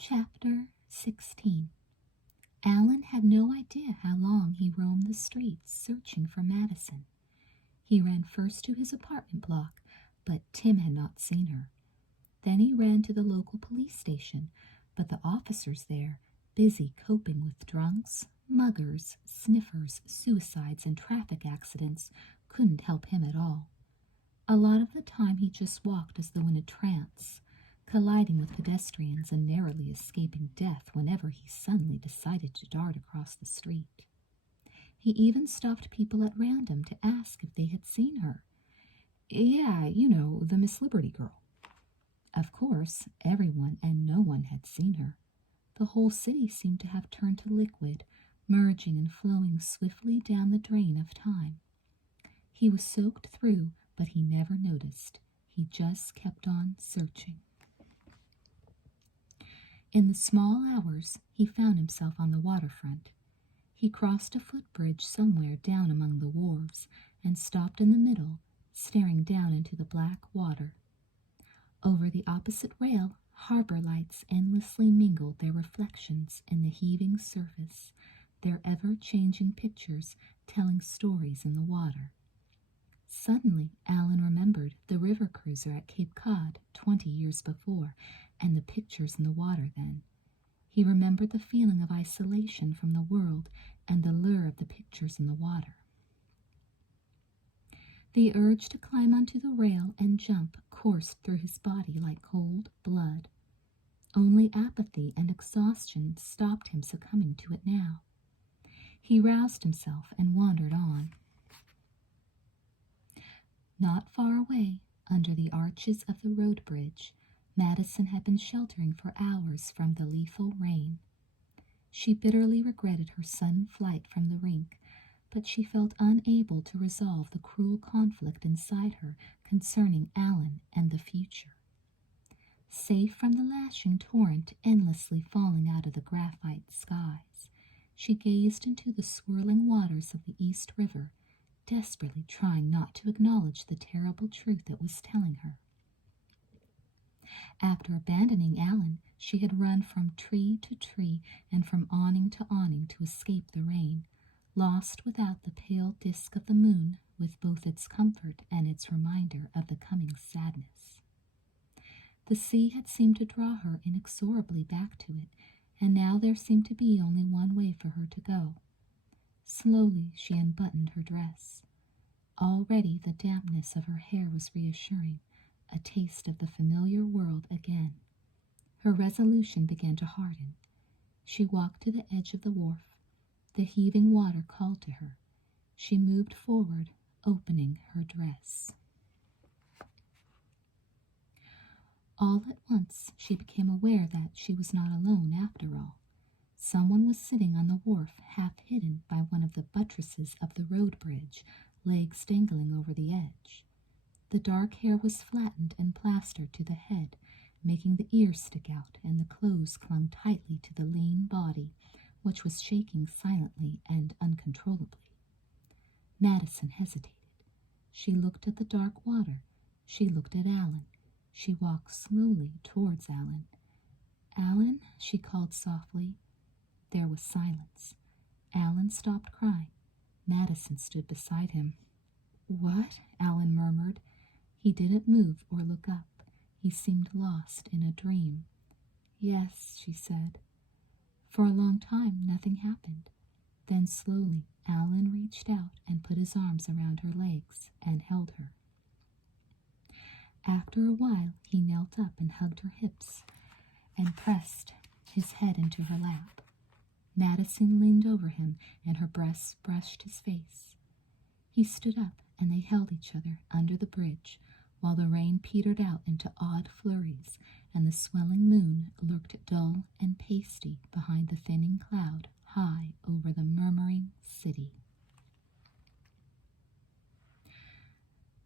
Chapter 16. Alan had no idea how long he roamed the streets searching for Madison. He ran first to his apartment block, but Tim had not seen her. Then he ran to the local police station, but the officers there, busy coping with drunks, muggers, sniffers, suicides, and traffic accidents, couldn't help him at all. A lot of the time he just walked as though in a trance, colliding with pedestrians and narrowly escaping death whenever he suddenly decided to dart across the street. He even stopped people at random to ask if they had seen her. Yeah, the Miss Liberty girl. Of course, everyone and no one had seen her. The whole city seemed to have turned to liquid, merging and flowing swiftly down the drain of time. He was soaked through, but he never noticed. He just kept on searching. In the small hours, he found himself on the waterfront. He crossed a footbridge somewhere down among the wharves and stopped in the middle, staring down into the black water. Over the opposite rail, harbor lights endlessly mingled their reflections in the heaving surface, their ever-changing pictures telling stories in the water. Suddenly, Alan remembered the river cruiser at Cape Cod 20 years before, and the pictures in the water then. He remembered the feeling of isolation from the world and the lure of the pictures in the water. The urge to climb onto the rail and jump coursed through his body like cold blood. Only apathy and exhaustion stopped him succumbing to it now. He roused himself and wandered on. Not far away, under the arches of the road bridge, Madison had been sheltering for hours from the lethal rain. She bitterly regretted her sudden flight from the rink, but she felt unable to resolve the cruel conflict inside her concerning Alan and the future. Safe from the lashing torrent endlessly falling out of the graphite skies, she gazed into the swirling waters of the East River, desperately trying not to acknowledge the terrible truth it was telling her. After abandoning Alan, she had run from tree to tree and from awning to awning to escape the rain, lost without the pale disk of the moon, with both its comfort and its reminder of the coming sadness. The sea had seemed to draw her inexorably back to it, and now there seemed to be only one way for her to go. Slowly she unbuttoned her dress. Already the dampness of her hair was reassuring, a taste of the familiar world again. Her resolution began to harden. She walked to the edge of the wharf. The heaving water called to her. She moved forward, opening her dress. All at once she became aware that she was not alone after all. Someone was sitting on the wharf, half hidden by one of the buttresses of the road bridge, legs dangling over the edge. The dark hair was flattened and plastered to the head, making the ears stick out, and the clothes clung tightly to the lean body, which was shaking silently and uncontrollably. Madison hesitated. She looked at the dark water. She looked at Alan. She walked slowly towards Alan. "Alan," she called softly. There was silence. Alan stopped crying. Madison stood beside him. "What?" Alan murmured. He didn't move or look up. He seemed lost in a dream. "Yes," she said. For a long time nothing happened. Then slowly Alan reached out and put his arms around her legs and held her. After a while he knelt up and hugged her hips and pressed his head into her lap. Madison leaned over him and her breasts brushed his face. He stood up and they held each other under the bridge while the rain petered out into odd flurries and the swelling moon lurked dull and pasty behind the thinning cloud high over the murmuring city.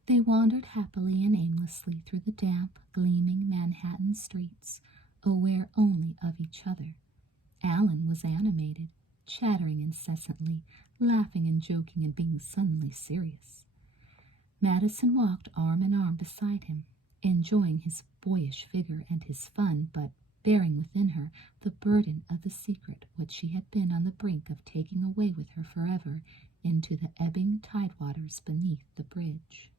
They wandered happily and aimlessly through the damp, gleaming Manhattan streets, aware only of each other. Alan was animated, chattering incessantly, laughing and joking and being suddenly serious. Madison walked arm in arm beside him, enjoying his boyish vigor and his fun but bearing within her the burden of the secret which she had been on the brink of taking away with her forever into the ebbing tidewaters beneath the bridge.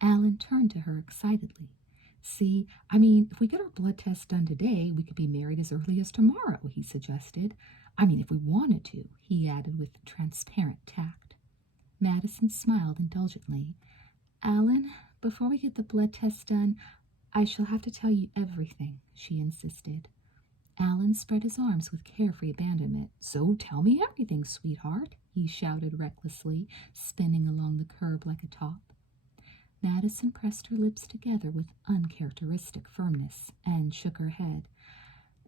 Alan turned to her excitedly. See, if we get our blood test done today, we could be married as early as tomorrow, he suggested. If we wanted to, he added with transparent tact. Madison smiled indulgently. Alan, before we get the blood test done, I shall have to tell you everything, she insisted. Alan spread his arms with carefree abandonment. So tell me everything, sweetheart, he shouted recklessly, spinning along the curb like a top. Madison pressed her lips together with uncharacteristic firmness and shook her head.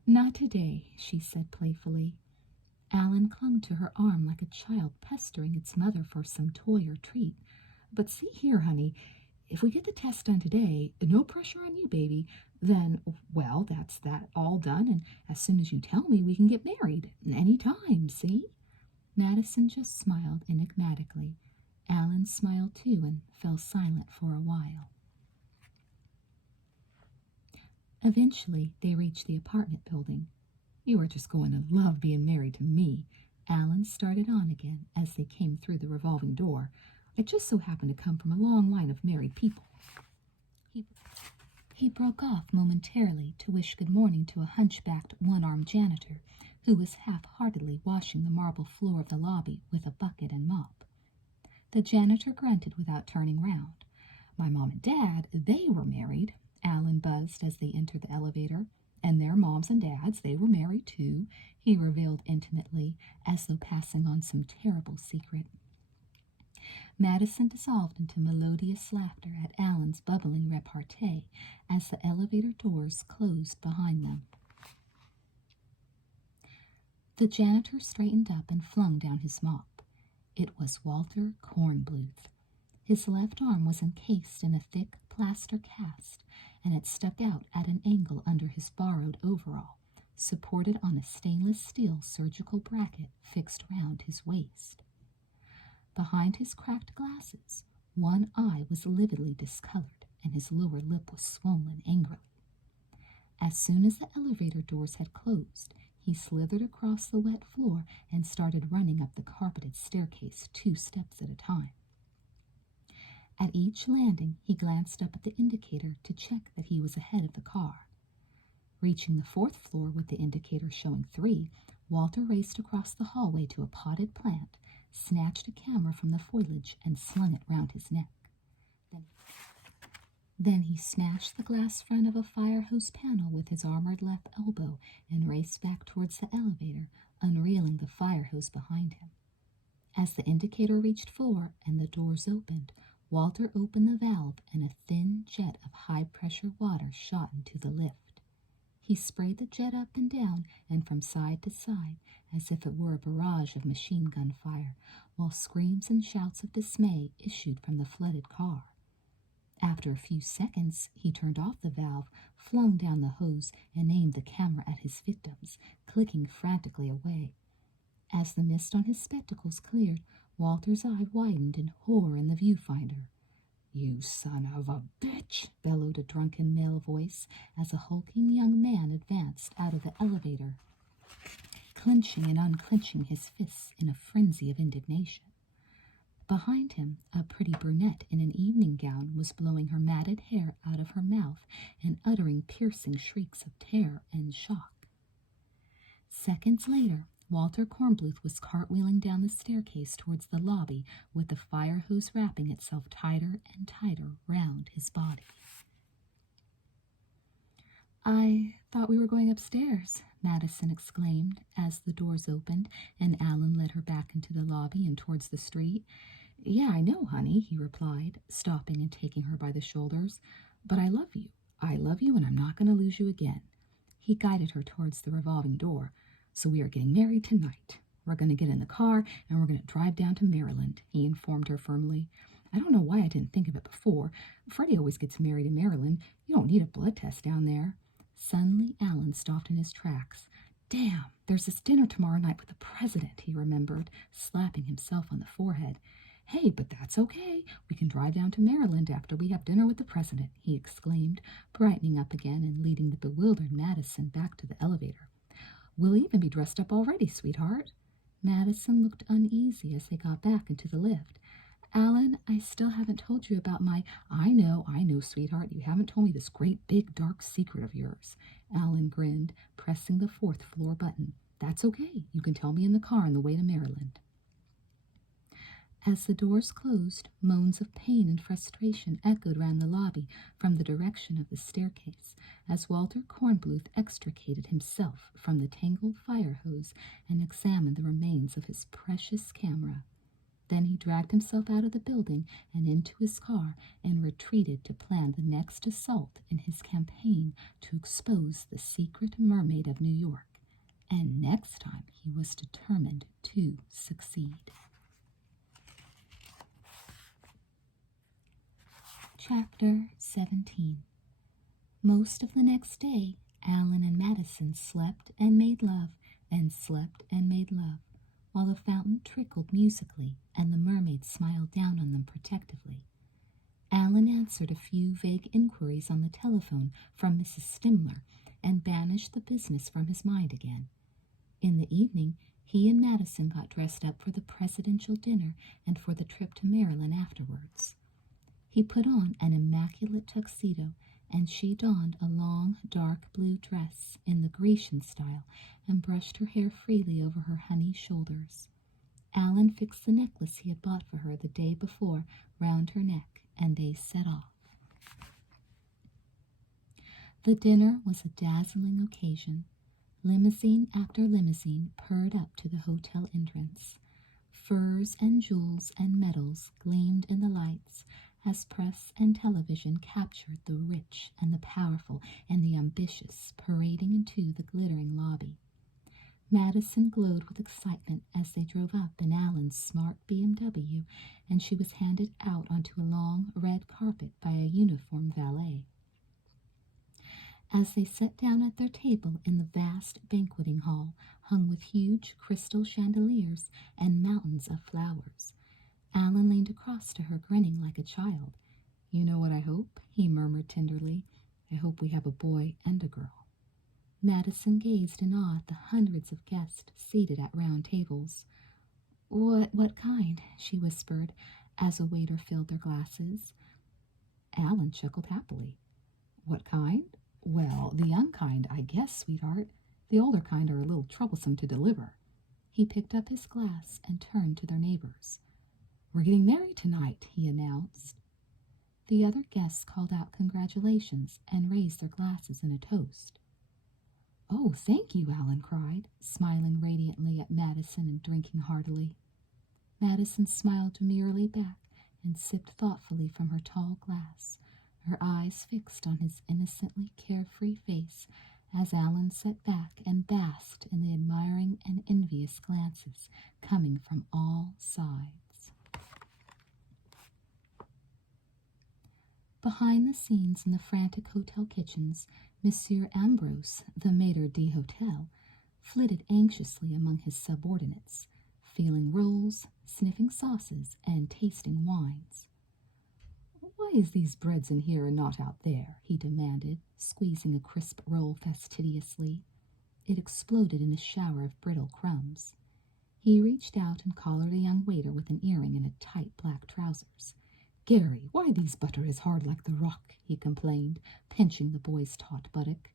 Not today, she said playfully. Alan clung to her arm like a child pestering its mother for some toy or treat. But see here, honey, if we get the test done today, no pressure on you, baby, then, well, that's that all done, and as soon as you tell me, we can get married. Any time, see? Madison just smiled enigmatically. Alan smiled too and fell silent for a while. Eventually, they reached the apartment building. You are just going to love being married to me, Alan started on again as they came through the revolving door. I just so happen to come from a long line of married people. He broke off momentarily to wish good morning to a hunchbacked, one-armed janitor who was half-heartedly washing the marble floor of the lobby with a bucket and mop. The janitor grunted without turning round. My mom and dad, they were married, Alan buzzed as they entered the elevator. And their moms and dads, they were married too, he revealed intimately, as though passing on some terrible secret. Madison dissolved into melodious laughter at Alan's bubbling repartee as the elevator doors closed behind them. The janitor straightened up and flung down his mop. It was Walter Kornbluth. His left arm was encased in a thick plaster cast, and it stuck out at an angle under his borrowed overall, supported on a stainless steel surgical bracket fixed round his waist. Behind his cracked glasses, one eye was lividly discolored, and his lower lip was swollen angrily. As soon as the elevator doors had closed, he slithered across the wet floor and started running up the carpeted staircase 2 steps at a time. At each landing, he glanced up at the indicator to check that he was ahead of the car. Reaching the 4th floor with the indicator showing 3, Walter raced across the hallway to a potted plant, snatched a camera from the foliage, and slung it round his neck. Then he smashed the glass front of a fire hose panel with his armored left elbow and raced back towards the elevator, unreeling the fire hose behind him. As the indicator reached 4 and the doors opened, Walter opened the valve and a thin jet of high-pressure water shot into the lift. He sprayed the jet up and down and from side to side as if it were a barrage of machine gun fire, while screams and shouts of dismay issued from the flooded car. After a few seconds, he turned off the valve, flung down the hose, and aimed the camera at his victims, clicking frantically away. As the mist on his spectacles cleared, Walter's eye widened in horror in the viewfinder. "You son of a bitch!" bellowed a drunken male voice as a hulking young man advanced out of the elevator, clenching and unclenching his fists in a frenzy of indignation. Behind him, a pretty brunette in an evening gown was blowing her matted hair out of her mouth and uttering piercing shrieks of terror and shock. Seconds later, Walter Kornbluth was cartwheeling down the staircase towards the lobby with the fire hose wrapping itself tighter and tighter round his body. "I thought we were going upstairs," Madison exclaimed as the doors opened and Alan led her back into the lobby and towards the street. "Yeah, I know, honey," he replied, stopping and taking her by the shoulders. "But I love you. I love you, and I'm not going to lose you again." He guided her towards the revolving door. "So we are getting married tonight. We're going to get in the car, and we're going to drive down to Maryland," he informed her firmly. "I don't know why I didn't think of it before. Freddie always gets married in Maryland. You don't need a blood test down there." Suddenly, Alan stopped in his tracks. "Damn, there's this dinner tomorrow night with the president," he remembered, slapping himself on the forehead. "Hey, but that's okay. We can drive down to Maryland after we have dinner with the president," he exclaimed, brightening up again and leading the bewildered Madison back to the elevator. "We'll even be dressed up already, sweetheart." Madison looked uneasy as they got back into the lift. "Alan, I still haven't told you about my—" I know, sweetheart. You haven't told me this great, big, dark secret of yours." Alan grinned, pressing the fourth floor button. "That's okay. You can tell me in the car on the way to Maryland." As the doors closed, moans of pain and frustration echoed round the lobby from the direction of the staircase as Walter Kornbluth extricated himself from the tangled fire hose and examined the remains of his precious camera. Then he dragged himself out of the building and into his car and retreated to plan the next assault in his campaign to expose the secret mermaid of New York. And next time he was determined to succeed. Chapter 17. Most of the next day, Alan and Madison slept and made love, and slept and made love, while the fountain trickled musically and the mermaid smiled down on them protectively. Alan answered a few vague inquiries on the telephone from Mrs. Stimler and banished the business from his mind again. In the evening, he and Madison got dressed up for the presidential dinner and for the trip to Maryland afterwards. He put on an immaculate tuxedo, and she donned a long, dark blue dress in the Grecian style and brushed her hair freely over her honey shoulders. Alan fixed the necklace he had bought for her the day before round her neck, and they set off. The dinner was a dazzling occasion. Limousine after limousine purred up to the hotel entrance. Furs and jewels and medals gleamed in the lights as press and television captured the rich and the powerful and the ambitious parading into the glittering lobby. Madison glowed with excitement as they drove up in Alan's smart BMW, and she was handed out onto a long red carpet by a uniformed valet. As they sat down at their table in the vast banqueting hall, hung with huge crystal chandeliers and mountains of flowers, Alan leaned across to her, grinning like a child. "You know what I hope?" he murmured tenderly. "I hope we have a boy and a girl." Madison gazed in awe at the hundreds of guests seated at round tables. What kind?" she whispered, as a waiter filled their glasses. Alan chuckled happily. "What kind? Well, the young kind, I guess, sweetheart. The older kind are a little troublesome to deliver." He picked up his glass and turned to their neighbors. "We're getting married tonight," he announced. The other guests called out congratulations and raised their glasses in a toast. "Oh, thank you," Alan cried, smiling radiantly at Madison and drinking heartily. Madison smiled demurely back and sipped thoughtfully from her tall glass, her eyes fixed on his innocently carefree face as Alan sat back and basked in the admiring and envious glances coming from all sides. Behind the scenes in the frantic hotel kitchens, Monsieur Ambrose, the maître d'hôtel, flitted anxiously among his subordinates, feeling rolls, sniffing sauces, and tasting wines. "Why is these breads in here and not out there?" he demanded, squeezing a crisp roll fastidiously. It exploded in a shower of brittle crumbs. He reached out and collared a young waiter with an earring and a tight black trousers. "Gary, why these butter is hard like the rock?" he complained, pinching the boy's taut buttock.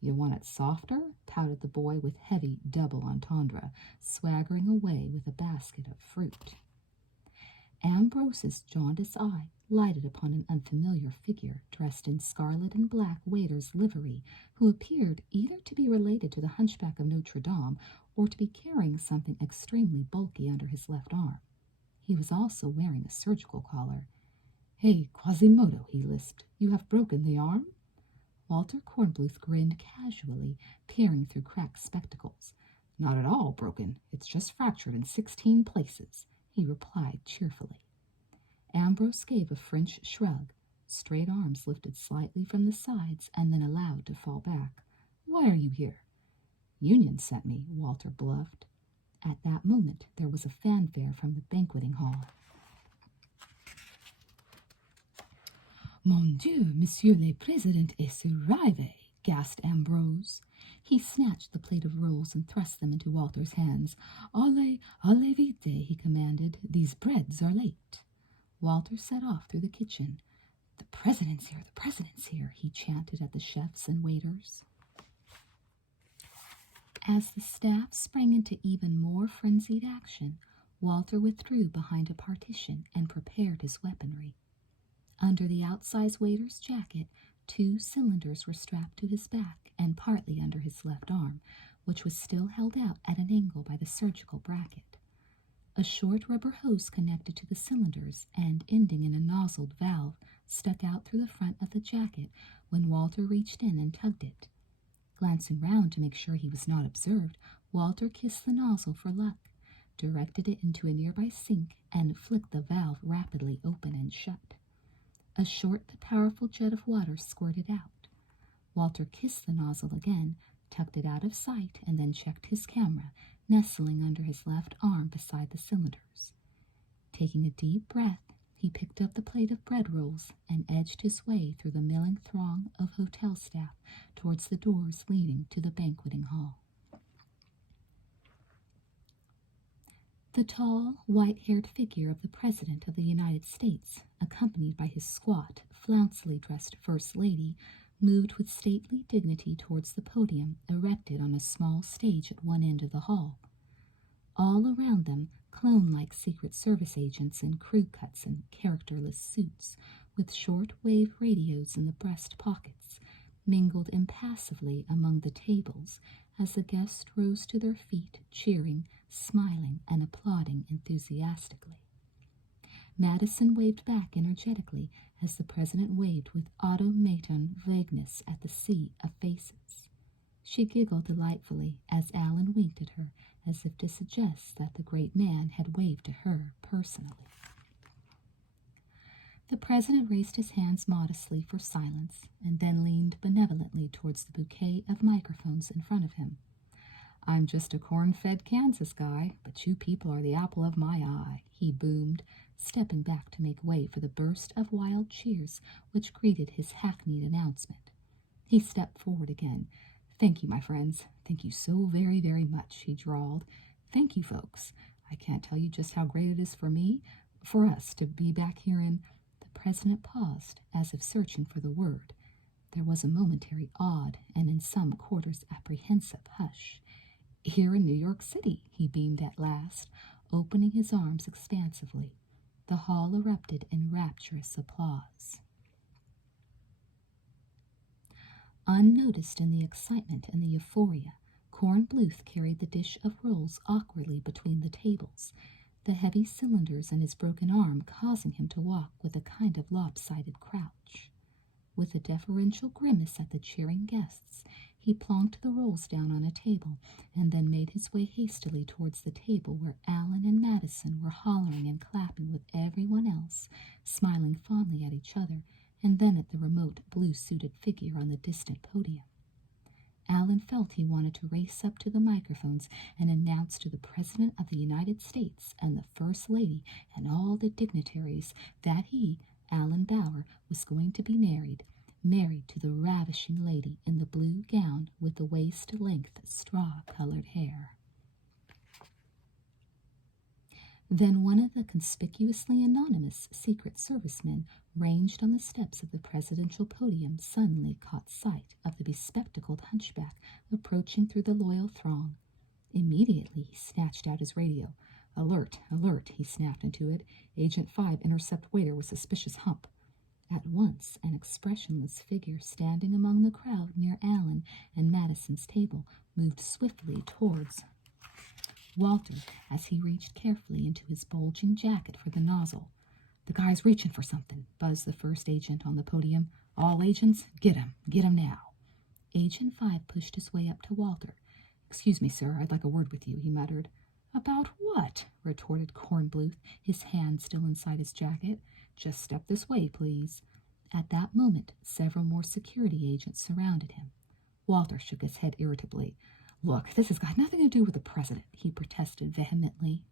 "You want it softer?" pouted the boy with heavy double entendre, swaggering away with a basket of fruit. Ambrose's jaundiced eye lighted upon an unfamiliar figure dressed in scarlet and black waiter's livery, who appeared either to be related to the hunchback of Notre Dame or to be carrying something extremely bulky under his left arm. He was also wearing a surgical collar. "Hey, Quasimodo," he lisped, "you have broken the arm?" Walter Kornbluth grinned casually, peering through cracked spectacles. "Not at all broken. It's just fractured in 16 places," he replied cheerfully. Ambrose gave a French shrug, straight arms lifted slightly from the sides and then allowed to fall back. "Why are you here?" "Union sent me," Walter bluffed. At that moment there was a fanfare from the banqueting hall. Mon Dieu, Monsieur le Président est arrivé, gasped Ambrose. He snatched the plate of rolls and thrust them into Walter's hands. Allez, allez vite, he commanded. These breads are late. Walter set off through the kitchen. The President's here, he chanted at the chefs and waiters. As the staff sprang into even more frenzied action, Walter withdrew behind a partition and prepared his weaponry. Under the outsized waiter's jacket, 2 cylinders were strapped to his back and partly under his left arm, which was still held out at an angle by the surgical bracket. A short rubber hose connected to the cylinders and, ending in a nozzled valve, stuck out through the front of the jacket when Walter reached in and tugged it. Glancing round to make sure he was not observed, Walter kissed the nozzle for luck, directed it into a nearby sink, and flicked the valve rapidly open and shut. A short but powerful jet of water squirted out. Walter kissed the nozzle again, tucked it out of sight, and then checked his camera, nestling under his left arm beside the cylinders. Taking a deep breath, he picked up the plate of bread rolls and edged his way through the milling throng of hotel staff towards the doors leading to the banqueting hall. The tall, white-haired figure of the President of the United States, accompanied by his squat, flouncily dressed First Lady, moved with stately dignity towards the podium erected on a small stage at one end of the hall. All around them, clone-like Secret Service agents in crew cuts and characterless suits, with short-wave radios in the breast pockets, mingled impassively among the tables as the guests rose to their feet, cheering, smiling, and applauding enthusiastically. Madison waved back energetically as the President waved with automaton vagueness at the sea of faces. She giggled delightfully as Alan winked at her, as if to suggest that the great man had waved to her personally. The President raised his hands modestly for silence, and then leaned benevolently towards the bouquet of microphones in front of him. I'm just a corn-fed Kansas guy, but you people are the apple of my eye, he boomed, stepping back to make way for the burst of wild cheers which greeted his hackneyed announcement. He stepped forward again. Thank you, my friends. Thank you so very, very much, he drawled. Thank you, folks. I can't tell you just how great it is for us to be back here in... The President paused, as if searching for the word. There was a momentary awed and in some quarters apprehensive hush. Here in New York City, he beamed at last, opening his arms expansively. The hall erupted in rapturous applause. Unnoticed in the excitement and the euphoria, Corn Bluth carried the dish of rolls awkwardly between the tables, the heavy cylinders in his broken arm causing him to walk with a kind of lopsided crouch. With a deferential grimace at the cheering guests, he plonked the rolls down on a table and then made his way hastily towards the table where Alan and Madison were hollering and clapping with everyone else, smiling fondly at each other, and then at the remote blue-suited figure on the distant podium. Alan felt he wanted to race up to the microphones and announce to the President of the United States and the First Lady and all the dignitaries that he, Alan Bauer, was going to be married to the ravishing lady in the blue gown with the waist-length straw-colored hair. Then one of the conspicuously anonymous Secret Servicemen ranged on the steps of the presidential podium suddenly caught sight of the bespectacled hunchback approaching through the loyal throng. Immediately he snatched out his radio. Alert, alert, he snapped into it. Agent 5, intercept waiter with suspicious hump. At once, an expressionless figure standing among the crowd near Alan and Madison's table moved swiftly towards Walter as he reached carefully into his bulging jacket for the nozzle. The guy's reaching for something, buzzed the first agent on the podium. All agents, get him now. Agent 5 pushed his way up to Walter. Excuse me, sir, I'd like a word with you, he muttered. About what? Retorted Corn Bluth, his hand still inside his jacket. Just step this way, please. At that moment, several more security agents surrounded him. Walter shook his head irritably. Look, this has got nothing to do with the president, he protested vehemently.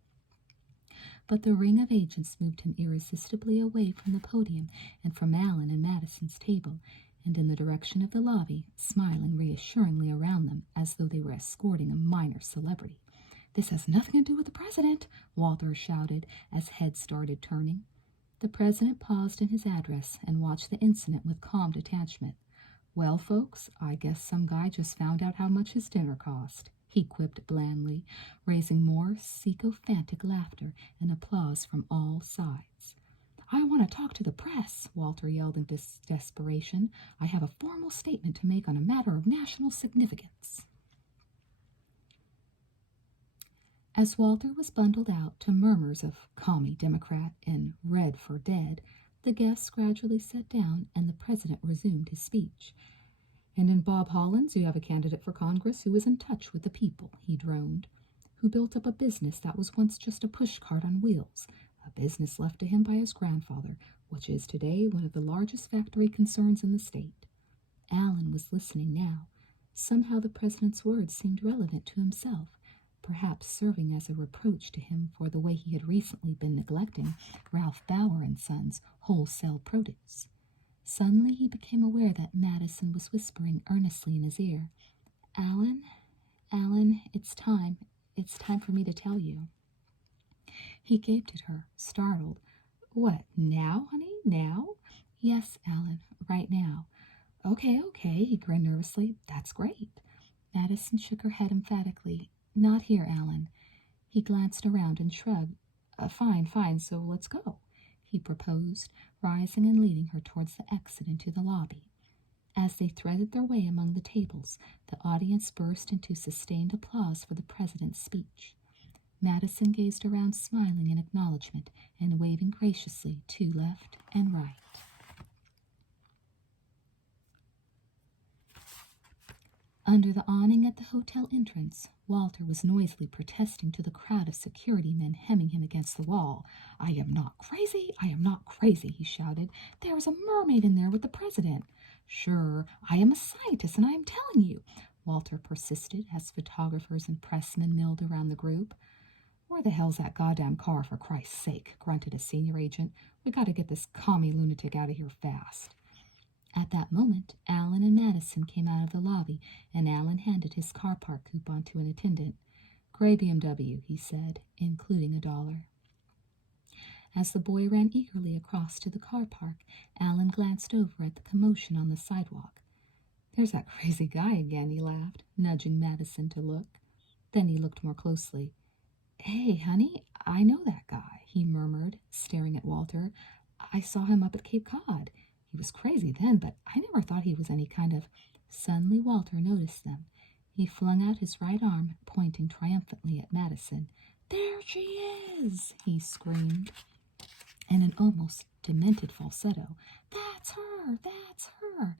But the ring of agents moved him irresistibly away from the podium and from Allen and Madison's table, and in the direction of the lobby, smiling reassuringly around them as though they were escorting a minor celebrity. "This has nothing to do with the president," Walter shouted as heads started turning. The president paused in his address and watched the incident with calm detachment. "Well, folks, I guess some guy just found out how much his dinner cost," he quipped blandly, raising more sycophantic laughter and applause from all sides. "I want to talk to the press," Walter yelled in desperation. "I have a formal statement to make on a matter of national significance." As Walter was bundled out to murmurs of "Commie Democrat" and "Red for Dead," the guests gradually sat down and the president resumed his speech. "And in Bob Hollins you have a candidate for Congress who is in touch with the people," he droned, "who built up a business that was once just a pushcart on wheels, a business left to him by his grandfather, which is today one of the largest factory concerns in the state." Allen was listening now. Somehow the president's words seemed relevant to himself, perhaps serving as a reproach to him for the way he had recently been neglecting Ralph Bauer and Sons' wholesale produce. Suddenly he became aware that Madison was whispering earnestly in his ear, Allen, it's time for me to tell you." He gaped at her, startled. "What, now, honey, now?" "Yes, Allen, right now." Okay, he grinned nervously. "That's great." Madison shook her head emphatically. "Not here, Allen." He glanced around and shrugged. Fine, so let's go," he proposed, rising and leading her towards the exit into the lobby. As they threaded their way among the tables, the audience burst into sustained applause for the president's speech. Madison gazed around smiling in acknowledgement and waving graciously to left and right. Under the awning at the hotel entrance, Walter was noisily protesting to the crowd of security men hemming him against the wall. I am not crazy, he shouted. "There is a mermaid in there with the president." "Sure, I am a scientist and I am telling you," Walter persisted as photographers and pressmen milled around the group. "Where the hell's that goddamn car, for Christ's sake?" grunted a senior agent. "We got to get this commie lunatic out of here fast." At that moment, Allen and Madison came out of the lobby, and Allen handed his car park coupon to an attendant. "Gray BMW," he said, including $1. As the boy ran eagerly across to the car park, Allen glanced over at the commotion on the sidewalk. "There's that crazy guy again," he laughed, nudging Madison to look. Then he looked more closely. "Hey, honey, I know that guy," he murmured, staring at Walter. "I saw him up at Cape Cod. He was crazy then, but I never thought he was any kind of—" Suddenly Walter noticed them. He flung out his right arm, pointing triumphantly at Madison. "There she is!" he screamed in an almost demented falsetto. "That's her! That's her!"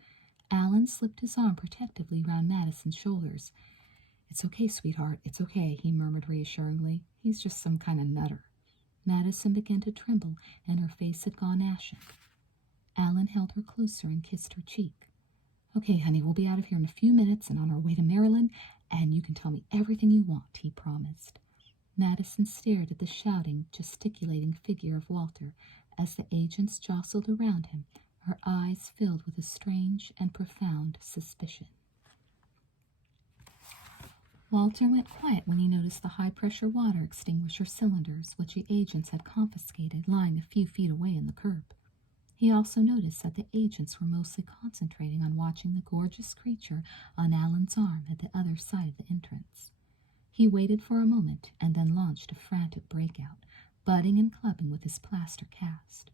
Allen slipped his arm protectively round Madison's shoulders. "It's okay, sweetheart, it's okay," he murmured reassuringly. "He's just some kind of nutter." Madison began to tremble, and her face had gone ashen. Allen held her closer and kissed her cheek. "Okay, honey, we'll be out of here in a few minutes and on our way to Maryland, and you can tell me everything you want," he promised. Madison stared at the shouting, gesticulating figure of Walter as the agents jostled around him, her eyes filled with a strange and profound suspicion. Walter went quiet when he noticed the high-pressure water extinguisher cylinders, which the agents had confiscated, lying a few feet away in the curb. He also noticed that the agents were mostly concentrating on watching the gorgeous creature on Allen's arm at the other side of the entrance. He waited for a moment and then launched a frantic breakout, butting and clubbing with his plaster cast.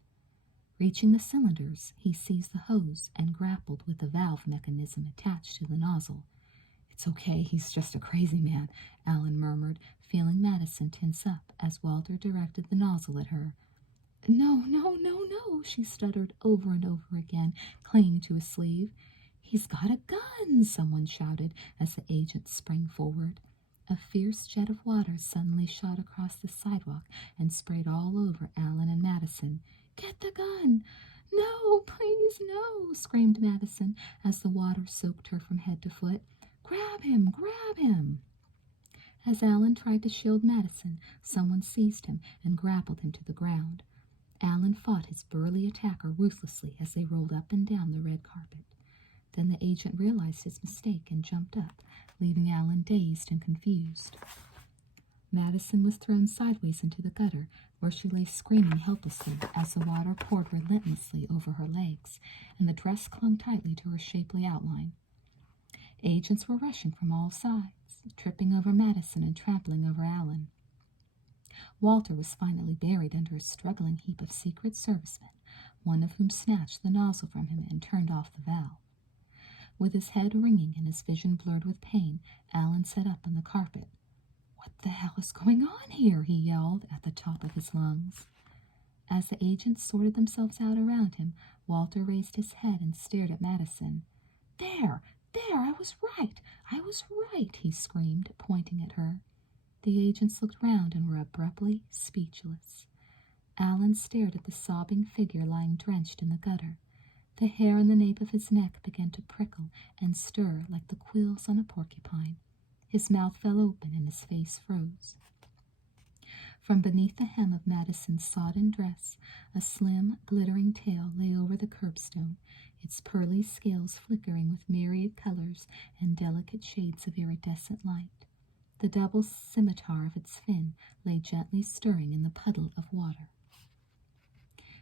Reaching the cylinders, he seized the hose and grappled with the valve mechanism attached to the nozzle. "It's okay, he's just a crazy man," Allen murmured, feeling Madison tense up as Walter directed the nozzle at her. No, she stuttered over and over again, clinging to his sleeve. "He's got a gun," someone shouted as the agent sprang forward. A fierce jet of water suddenly shot across the sidewalk and sprayed all over Allen and Madison. "Get the gun!" "No, please, no!" screamed Madison as the water soaked her from head to foot. Grab him! Grab him!" As Alan tried to shield Madison, someone seized him and grappled him to the ground. Alan fought his burly attacker ruthlessly as they rolled up and down the red carpet. Then the agent realized his mistake and jumped up, leaving Alan dazed and confused. Madison was thrown sideways into the gutter, where she lay screaming helplessly as the water poured relentlessly over her legs, and the dress clung tightly to her shapely outline. Agents were rushing from all sides, tripping over Madison and trampling over Alan. Walter was finally buried under a struggling heap of Secret Servicemen, one of whom snatched the nozzle from him and turned off the valve. With his head ringing and his vision blurred with pain, Alan sat up on the carpet. "What the hell is going on here?" he yelled at the top of his lungs. As the agents sorted themselves out around him, Walter raised his head and stared at Madison. There, I was right, he screamed, pointing at her. The agents looked round and were abruptly speechless. Alan stared at the sobbing figure lying drenched in the gutter. The hair on the nape of his neck began to prickle and stir like the quills on a porcupine. His mouth fell open and his face froze. From beneath the hem of Madison's sodden dress, a slim, glittering tail lay over the curbstone, its pearly scales flickering with myriad colors and delicate shades of iridescent light. The double scimitar of its fin lay gently stirring in the puddle of water.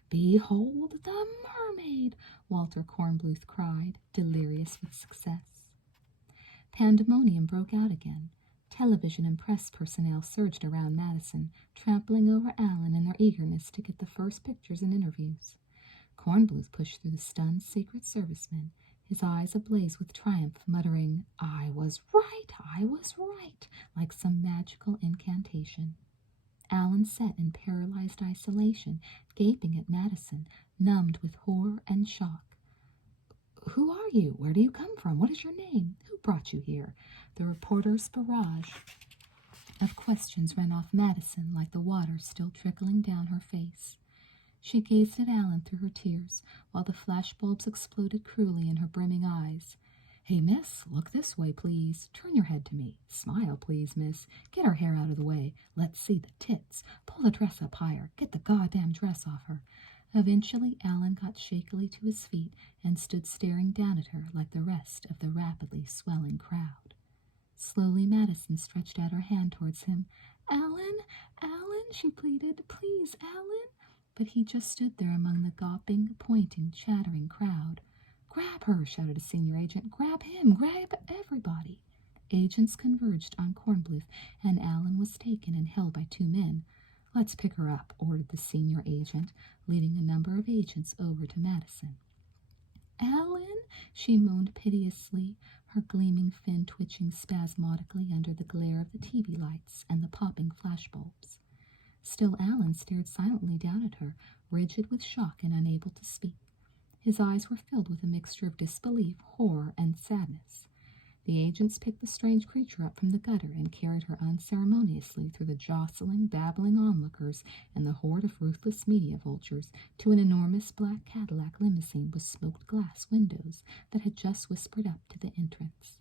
"Behold the mermaid!" Walter Kornbluth cried, delirious with success. Pandemonium broke out again. Television and press personnel surged around Madison, trampling over Alan in their eagerness to get the first pictures and interviews. Kornbluth pushed through the stunned Secret Servicemen, his eyes ablaze with triumph, muttering, I was right, like some magical incantation. Alan sat in paralyzed isolation, gaping at Madison, numbed with horror and shock. "Who are you? Where do you come from? What is your name? Who brought you here?" The reporter's barrage of questions ran off Madison like the water still trickling down her face. She gazed at Alan through her tears, while the flashbulbs exploded cruelly in her brimming eyes. "Hey, miss, look this way, please. Turn your head to me. Smile, please, miss. Get her hair out of the way. Let's see the tits. Pull the dress up higher. Get the goddamn dress off her." Eventually, Alan got shakily to his feet and stood staring down at her like the rest of the rapidly swelling crowd. Slowly, Madison stretched out her hand towards him. Alan, she pleaded. "Please, Alan." But he just stood there among the gawping, pointing, chattering crowd. "Grab her," shouted a senior agent. "Grab him. Grab everybody." Agents converged on Kornbluth, and Alan was taken and held by two men. "Let's pick her up," ordered the senior agent, leading a number of agents over to Madison. "Alan," she moaned piteously, her gleaming fin twitching spasmodically under the glare of the TV lights and the popping flashbulbs. Still Alan stared silently down at her, rigid with shock and unable to speak. His eyes were filled with a mixture of disbelief, horror, and sadness. The agents picked the strange creature up from the gutter and carried her unceremoniously through the jostling, babbling onlookers and the horde of ruthless media vultures to an enormous black Cadillac limousine with smoked glass windows that had just whispered up to the entrance.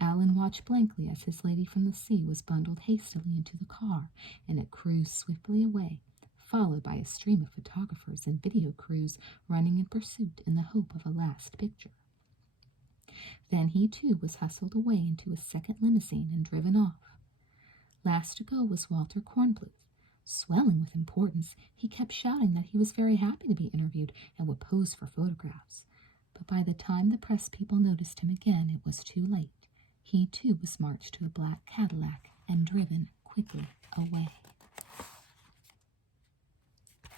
Alan watched blankly as his lady from the sea was bundled hastily into the car, and it cruised swiftly away, followed by a stream of photographers and video crews running in pursuit in the hope of a last picture. Then he, too, was hustled away into a second limousine and driven off. Last to go was Walter Kornbluth. Swelling with importance, he kept shouting that he was very happy to be interviewed and would pose for photographs. But by the time the press people noticed him again, it was too late. He, too, was marched to a black Cadillac and driven quickly away.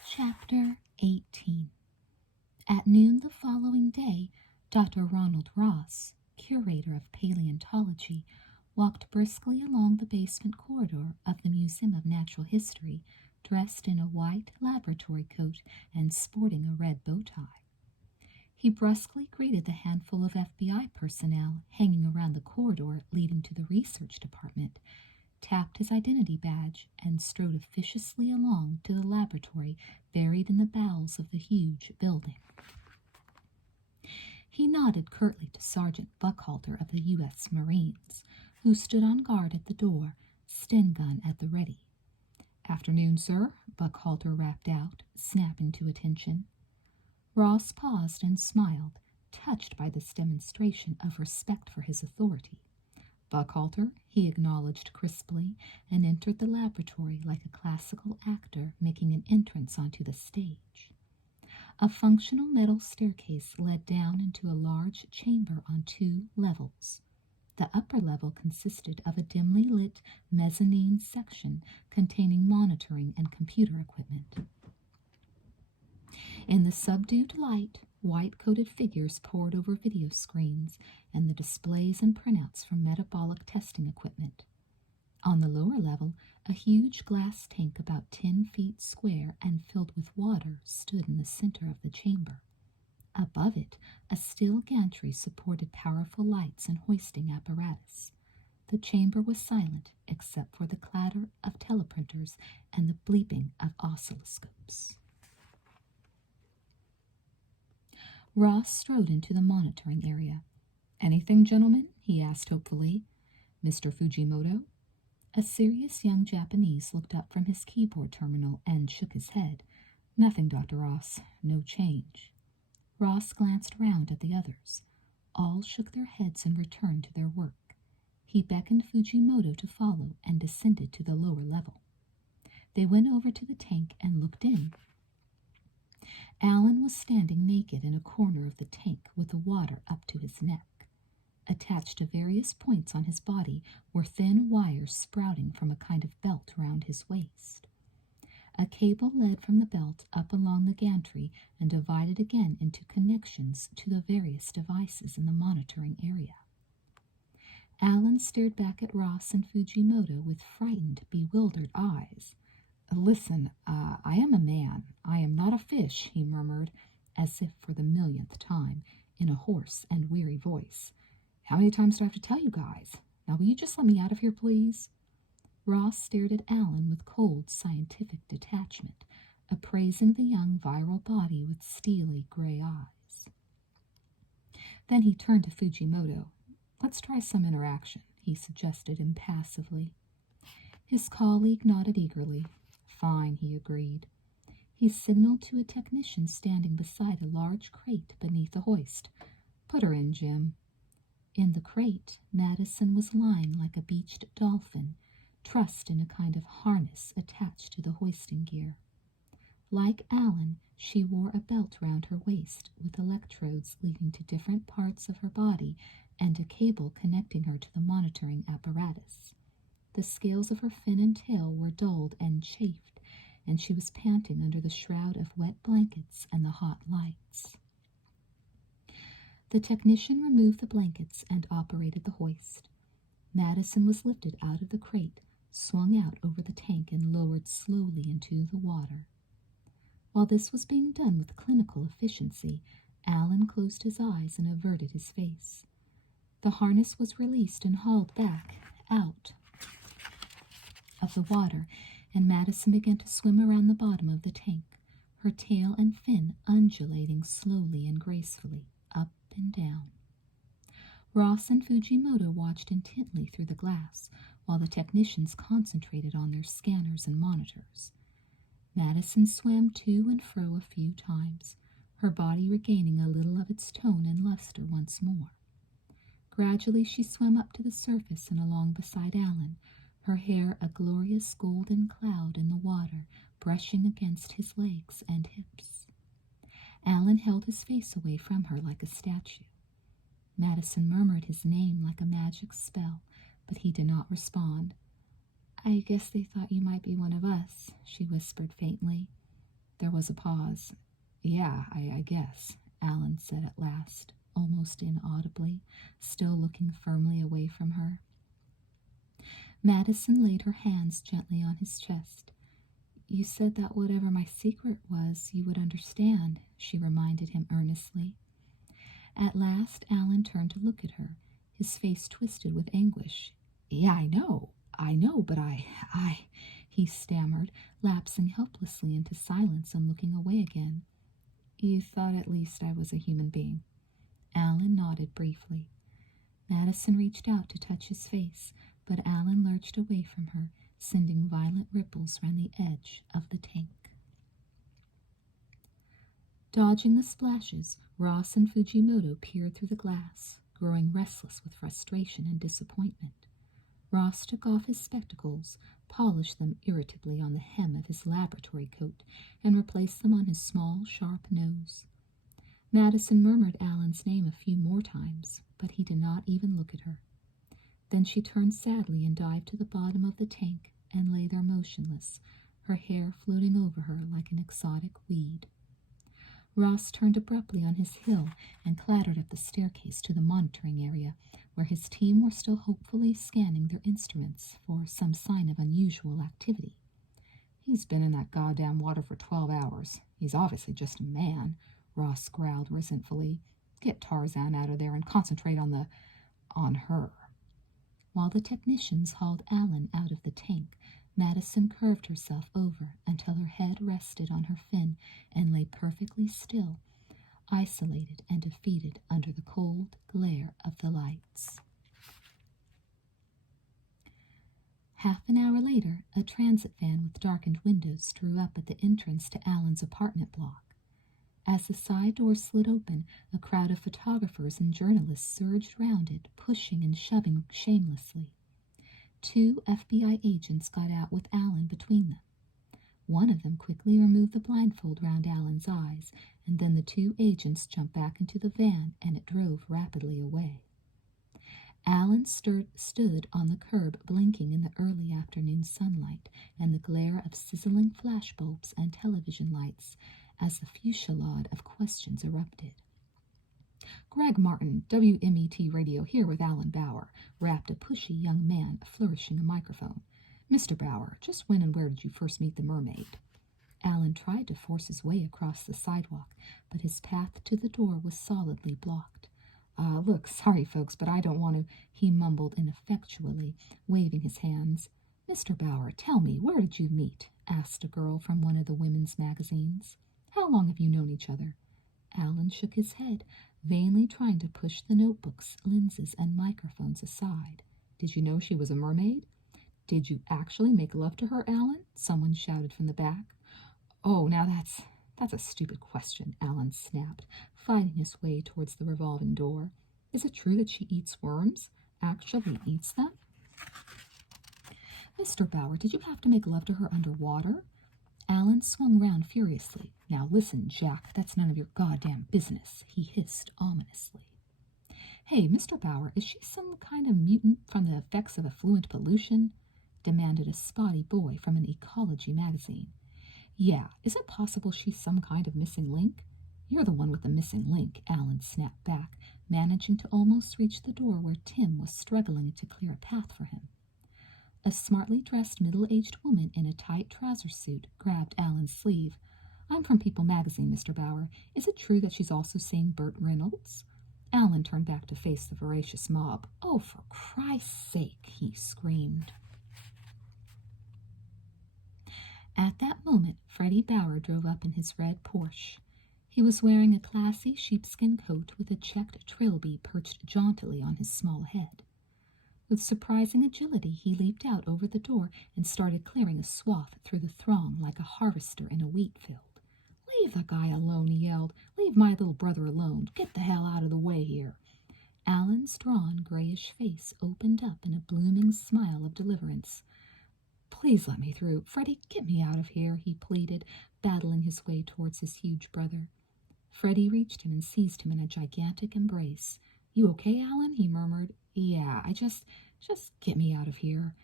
Chapter 18. At noon the following day, Dr. Ronald Ross, curator of paleontology, walked briskly along the basement corridor of the Museum of Natural History, dressed in a white laboratory coat and sporting a red bow tie. He brusquely greeted the handful of FBI personnel hanging around the corridor leading to the research department, tapped his identity badge, and strode officiously along to the laboratory buried in the bowels of the huge building. He nodded curtly to Sergeant Buckhalter of the U.S. Marines, who stood on guard at the door, Sten gun at the ready. "Afternoon, sir," Buckhalter rapped out, snapping to attention. Ross paused and smiled, touched by this demonstration of respect for his authority. "Buckhalter," he acknowledged crisply, and entered the laboratory like a classical actor making an entrance onto the stage. A functional metal staircase led down into a large chamber on 2 levels. The upper level consisted of a dimly lit mezzanine section containing monitoring and computer equipment. In the subdued light, white-coated figures pored over video screens and the displays and printouts from metabolic testing equipment. On the lower level, a huge glass tank about 10 feet square and filled with water stood in the center of the chamber. Above it, a steel gantry supported powerful lights and hoisting apparatus. The chamber was silent except for the clatter of teleprinters and the bleeping of oscilloscopes. Ross strode into the monitoring area. "Anything, gentlemen?" he asked hopefully. "Mr. Fujimoto?" A serious young Japanese looked up from his keyboard terminal and shook his head. "Nothing, Dr. Ross. No change." Ross glanced round at the others. All shook their heads and returned to their work. He beckoned Fujimoto to follow and descended to the lower level. They went over to the tank and looked in. Alan was standing naked in a corner of the tank with the water up to his neck. Attached to various points on his body were thin wires sprouting from a kind of belt around his waist. A cable led from the belt up along the gantry and divided again into connections to the various devices in the monitoring area. Alan stared back at Ross and Fujimoto with frightened, bewildered eyes. "Listen, I am a man. I am not a fish," he murmured, as if for the millionth time, in a hoarse and weary voice. "How many times do I have to tell you guys? Now will you just let me out of here, please?" Ross stared at Alan with cold, scientific detachment, appraising the young viral body with steely gray eyes. Then he turned to Fujimoto. "Let's try some interaction," he suggested impassively. His colleague nodded eagerly. "Fine," he agreed. He signaled to a technician standing beside a large crate beneath the hoist. "Put her in, Jim." In the crate, Madison was lying like a beached dolphin, trussed in a kind of harness attached to the hoisting gear. Like Alan, she wore a belt round her waist with electrodes leading to different parts of her body and a cable connecting her to the monitoring apparatus. The scales of her fin and tail were dulled and chafed, and she was panting under the shroud of wet blankets and the hot lights. The technician removed the blankets and operated the hoist. Madison was lifted out of the crate, swung out over the tank, and lowered slowly into the water. While this was being done with clinical efficiency, Alan closed his eyes and averted his face. The harness was released and hauled back out of the water, and Madison began to swim around the bottom of the tank, her tail and fin undulating slowly and gracefully, up and down. Ross and Fujimoto watched intently through the glass, while the technicians concentrated on their scanners and monitors. Madison swam to and fro a few times, her body regaining a little of its tone and luster once more. Gradually she swam up to the surface and along beside Alan, her hair a glorious golden cloud in the water, brushing against his legs and hips. Alan held his face away from her like a statue. Madison murmured his name like a magic spell, but he did not respond. "I guess they thought you might be one of us," she whispered faintly. There was a pause. "Yeah, I guess," Alan said at last, almost inaudibly, still looking firmly away from her. Madison laid her hands gently on his chest. "You said that whatever my secret was, you would understand," she reminded him earnestly. At last Alan turned to look at her, his face twisted with anguish. "Yeah, I know, but I, he stammered, lapsing helplessly into silence and looking away again. "You thought at least I was a human being." Alan nodded briefly. Madison reached out to touch his face, but Alan lurched away from her, sending violent ripples round the edge of the tank. Dodging the splashes, Ross and Fujimoto peered through the glass, growing restless with frustration and disappointment. Ross took off his spectacles, polished them irritably on the hem of his laboratory coat, and replaced them on his small, sharp nose. Madison murmured Alan's name a few more times, but he did not even look at her. Then she turned sadly and dived to the bottom of the tank and lay there motionless, her hair floating over her like an exotic weed. Ross turned abruptly on his heel and clattered up the staircase to the monitoring area, where his team were still hopefully scanning their instruments for some sign of unusual activity. "He's been in that goddamn water for 12 hours. He's obviously just a man," Ross growled resentfully. "Get Tarzan out of there and concentrate on her." While the technicians hauled Alan out of the tank, Madison curved herself over until her head rested on her fin and lay perfectly still, isolated and defeated under the cold glare of the lights. Half an hour later, a transit van with darkened windows drew up at the entrance to Alan's apartment block. As the side door slid open, a crowd of photographers and journalists surged round it, pushing and shoving shamelessly. 2 FBI agents got out with Alan between them. One of them quickly removed the blindfold round Alan's eyes, and then the 2 agents jumped back into the van, and it drove rapidly away. Alan stood on the curb, blinking in the early afternoon sunlight and the glare of sizzling flashbulbs and television lights as the fusillade of questions erupted. "Greg Martin, WMET Radio, here with Alan Bauer," rapped a pushy young man, flourishing a microphone. "Mr. Bauer, just when and where did you first meet the mermaid?" Alan tried to force his way across the sidewalk, but his path to the door was solidly blocked. Look, sorry folks, but I don't want to," he mumbled ineffectually, waving his hands. "Mr. Bauer, tell me, where did you meet?" asked a girl from one of the women's magazines. "How long have you known each other?" Alan shook his head, vainly trying to push the notebooks, lenses, and microphones aside. "Did you know she was a mermaid?" "Did you actually make love to her, Alan?" someone shouted from the back. "Oh, now that's a stupid question," Alan snapped, fighting his way towards the revolving door. "Is it true that she eats worms? Actually eats them?" "Mr. Bauer, did you have to make love to her underwater?" Alan swung round furiously. "Now listen, Jack, that's none of your goddamn business," he hissed ominously. "Hey, Mr. Bauer, is she some kind of mutant from the effects of effluent pollution?" demanded a spotty boy from an ecology magazine. "Yeah, is it possible she's some kind of missing link?" "You're the one with the missing link," Alan snapped back, managing to almost reach the door where Tim was struggling to clear a path for him. A smartly dressed middle-aged woman in a tight trouser suit grabbed Alan's sleeve. "I'm from People magazine, Mr. Bauer. Is it true that she's also seeing Burt Reynolds?" Alan turned back to face the voracious mob. "Oh, for Christ's sake," he screamed. At that moment, Freddie Bauer drove up in his red Porsche. He was wearing a classy sheepskin coat with a checked trilby perched jauntily on his small head. With surprising agility, he leaped out over the door and started clearing a swath through the throng like a harvester in a wheat field. "Leave the guy alone," he yelled. "Leave my little brother alone. Get the hell out of the way here." Alan's drawn, grayish face opened up in a blooming smile of deliverance. "Please let me through. Freddie, get me out of here," he pleaded, battling his way towards his huge brother. Freddie reached him and seized him in a gigantic embrace. "You okay, Alan?" he murmured. "Yeah, I just get me out of here."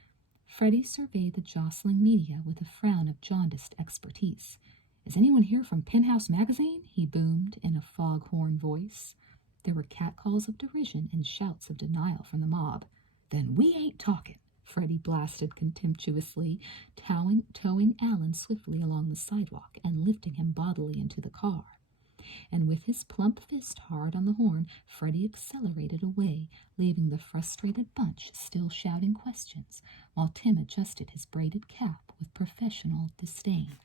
Freddie surveyed the jostling media with a frown of jaundiced expertise. "Is anyone here from Penthouse magazine?" he boomed in a foghorn voice. There were catcalls of derision and shouts of denial from the mob. "Then we ain't talking," Freddie blasted contemptuously, towing Alan swiftly along the sidewalk and lifting him bodily into the car. And with his plump fist hard on the horn, Freddie accelerated away, leaving the frustrated bunch still shouting questions, while Tim adjusted his braided cap with professional disdain.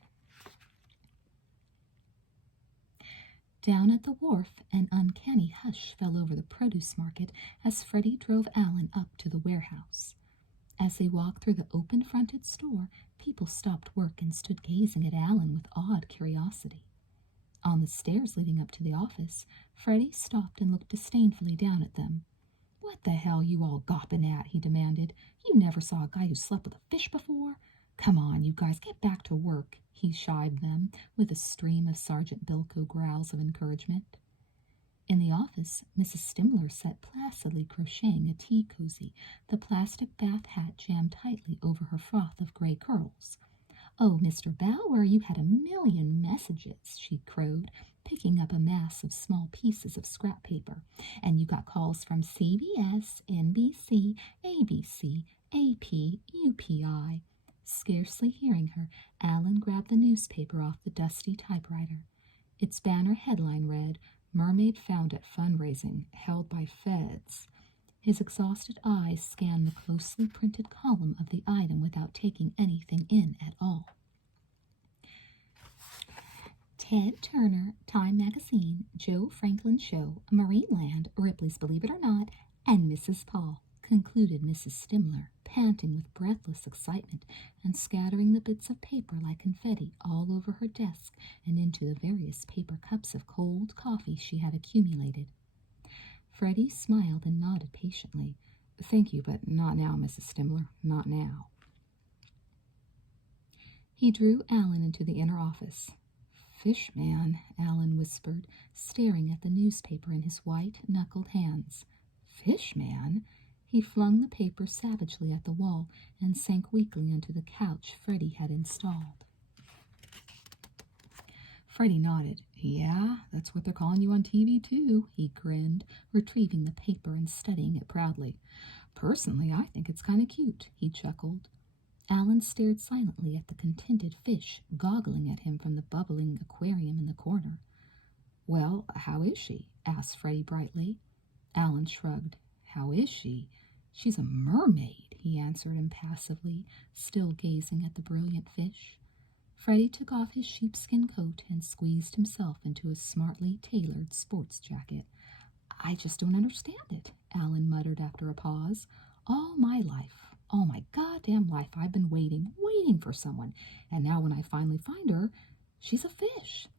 Down at the wharf, an uncanny hush fell over the produce market as Freddie drove Alan up to the warehouse. As they walked through the open-fronted store, people stopped work and stood gazing at Alan with awed curiosity. On the stairs leading up to the office, Freddie stopped and looked disdainfully down at them. "What the hell you all gawping at?" he demanded. "You never saw a guy who slept with a fish before? Come on, you guys, get back to work," he shied them with a stream of Sergeant Bilko growls of encouragement. In the office, Mrs. Stimler sat placidly crocheting a tea cozy, the plastic bath hat jammed tightly over her froth of gray curls. "Oh, Mr. Bower, you had a million messages," she crowed, picking up a mass of small pieces of scrap paper. "And you got calls from CBS, NBC, ABC, AP, UPI. Scarcely hearing her, Alan grabbed the newspaper off the dusty typewriter. Its banner headline read, "Mermaid Found at Fundraising, Held by Feds." His exhausted eyes scanned the closely printed column of the item without taking anything in at all. Ted Turner, Time Magazine, Joe Franklin Show, Marineland, Ripley's Believe It or Not, and Mrs. Paul, concluded Mrs. Stimler, panting with breathless excitement and scattering the bits of paper like confetti all over her desk and into the various paper cups of cold coffee she had accumulated. Freddie smiled and nodded patiently. "Thank you, but not now, Mrs. Stimler, not now." He drew Alan into the inner office. "Fish man," Alan whispered, staring at the newspaper in his white-knuckled hands. "Fish man?" He flung the paper savagely at the wall and sank weakly onto the couch Freddie had installed. Freddie nodded. "Yeah, that's what they're calling you on TV, too," he grinned, retrieving the paper and studying it proudly. "Personally, I think it's kind of cute," he chuckled. Alan stared silently at the contented fish goggling at him from the bubbling aquarium in the corner. "Well, how is she?" asked Freddie brightly. Alan shrugged. "How is she? She's a mermaid," he answered impassively, still gazing at the brilliant fish. Freddie took off his sheepskin coat and squeezed himself into a smartly tailored sports jacket. "I just don't understand it," Alan muttered after a pause. "All my goddamn life, I've been waiting for someone, and now when I finally find her, she's a fish."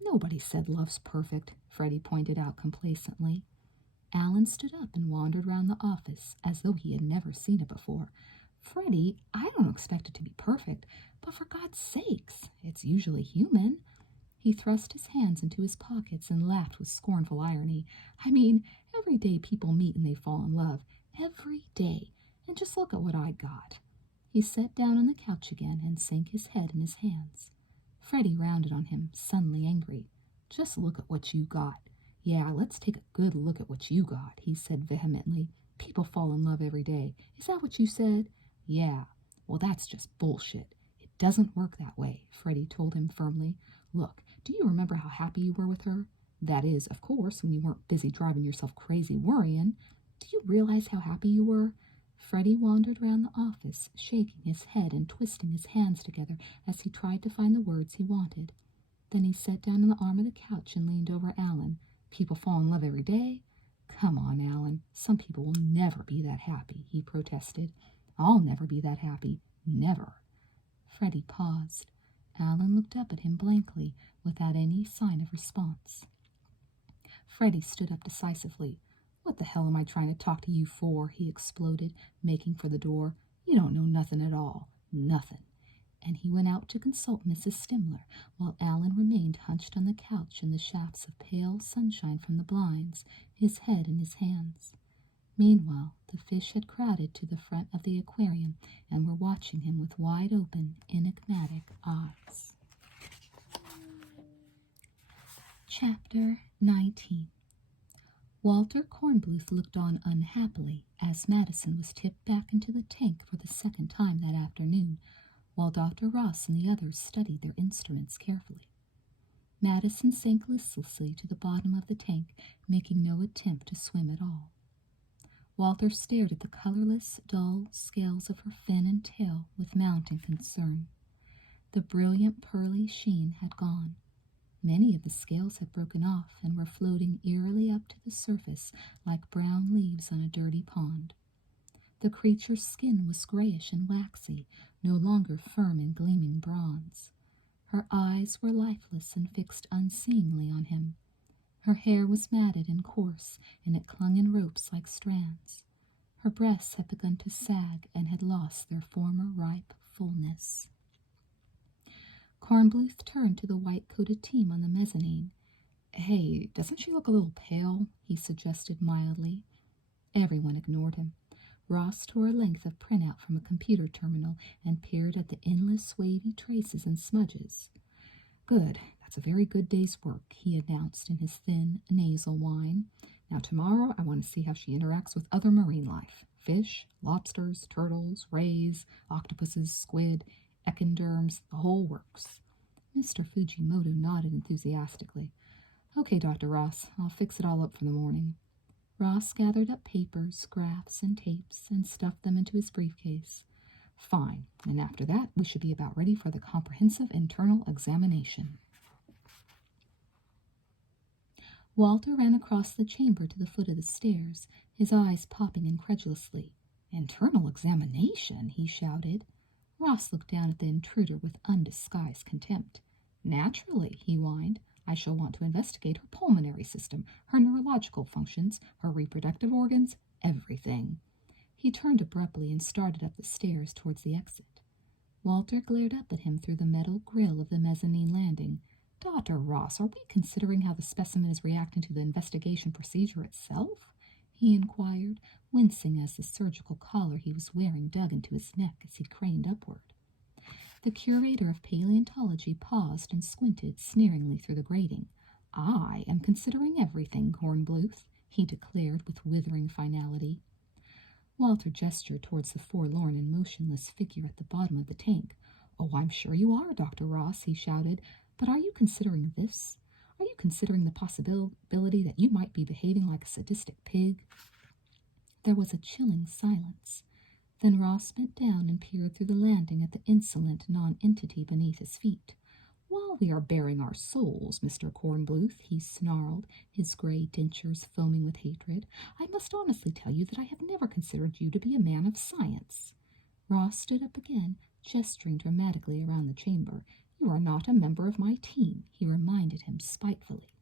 "Nobody said love's perfect," Freddie pointed out complacently. Alan stood up and wandered round the office as though he had never seen it before. "Freddie, I don't expect it to be perfect, but for God's sakes, it's usually human." He thrust his hands into his pockets and laughed with scornful irony. "I mean, every day people meet and they fall in love. Every day. And just look at what I got." He sat down on the couch again and sank his head in his hands. Freddie rounded on him, suddenly angry. "Just look at what you got." "Yeah, let's take a good look at what you got," he said vehemently. "People fall in love every day. Is that what you said?" "Yeah." "Well, that's just bullshit. It doesn't work that way," Freddie told him firmly. "Look, do you remember how happy you were with her? That is, of course, when you weren't busy driving yourself crazy worrying. Do you realize how happy you were?" Freddie wandered round the office, shaking his head and twisting his hands together as he tried to find the words he wanted. Then he sat down on the arm of the couch and leaned over Alan. "People fall in love every day?" "Come on, Alan. Some people will never be that happy," he protested. "I'll never be that happy. Never." Freddie paused. Alan looked up at him blankly, without any sign of response. Freddie stood up decisively. "What the hell am I trying to talk to you for?" he exploded, making for the door. "You don't know nothing at all. Nothing." And he went out to consult Mrs. Stimler, while Alan remained hunched on the couch in the shafts of pale sunshine from the blinds, his head in his hands. Meanwhile, the fish had crowded to the front of the aquarium and were watching him with wide-open, enigmatic eyes. Chapter 19. Walter Kornbluth looked on unhappily as Madison was tipped back into the tank for the second time that afternoon, while Dr. Ross and the others studied their instruments carefully. Madison sank listlessly to the bottom of the tank, making no attempt to swim at all. Walter stared at the colorless, dull scales of her fin and tail with mounting concern. The brilliant pearly sheen had gone. Many of the scales had broken off and were floating eerily up to the surface like brown leaves on a dirty pond. The creature's skin was grayish and waxy, no longer firm and gleaming bronze. Her eyes were lifeless and fixed unseeingly on him. Her hair was matted and coarse, and it clung in ropes like strands. Her breasts had begun to sag and had lost their former ripe fullness. Kornbluth turned to the white-coated team on the mezzanine. "Hey, doesn't she look a little pale?" he suggested mildly. Everyone ignored him. Ross tore a length of printout from a computer terminal and peered at the endless wavy traces and smudges. "Good, that's a very good day's work," he announced in his thin, nasal whine. "Now tomorrow I want to see how she interacts with other marine life. Fish, lobsters, turtles, rays, octopuses, squid, echinoderms, the whole works." Mr. Fujimoto nodded enthusiastically. "Okay, Dr. Ross, I'll fix it all up for the morning." Ross gathered up papers, graphs, and tapes and stuffed them into his briefcase. "Fine, and after that we should be about ready for the comprehensive internal examination." Walter ran across the chamber to the foot of the stairs, his eyes popping incredulously. "Internal examination?" he shouted. Ross looked down at the intruder with undisguised contempt. "Naturally," he whined. "I shall want to investigate her pulmonary system, her neurological functions, her reproductive organs, everything." He turned abruptly and started up the stairs towards the exit. Walter glared up at him through the metal grill of the mezzanine landing. "Dr. Ross, are we considering how the specimen is reacting to the investigation procedure itself?" he inquired, wincing as the surgical collar he was wearing dug into his neck as he craned upward. The curator of paleontology paused and squinted sneeringly through the grating. "I am considering everything, Kornbluth," he declared with withering finality. Walter gestured towards the forlorn and motionless figure at the bottom of the tank. "Oh, I'm sure you are, Dr. Ross," he shouted. "But are you considering this? Are you considering the possibility that you might be behaving like a sadistic pig?" There was a chilling silence. Then Ross bent down and peered through the landing at the insolent non-entity beneath his feet. "While we are baring our souls, Mr. Kornbluth," he snarled, his gray dentures foaming with hatred, "I must honestly tell you that I have never considered you to be a man of science." Ross stood up again, gesturing dramatically around the chamber. "You are not a member of my team," he reminded him spitefully.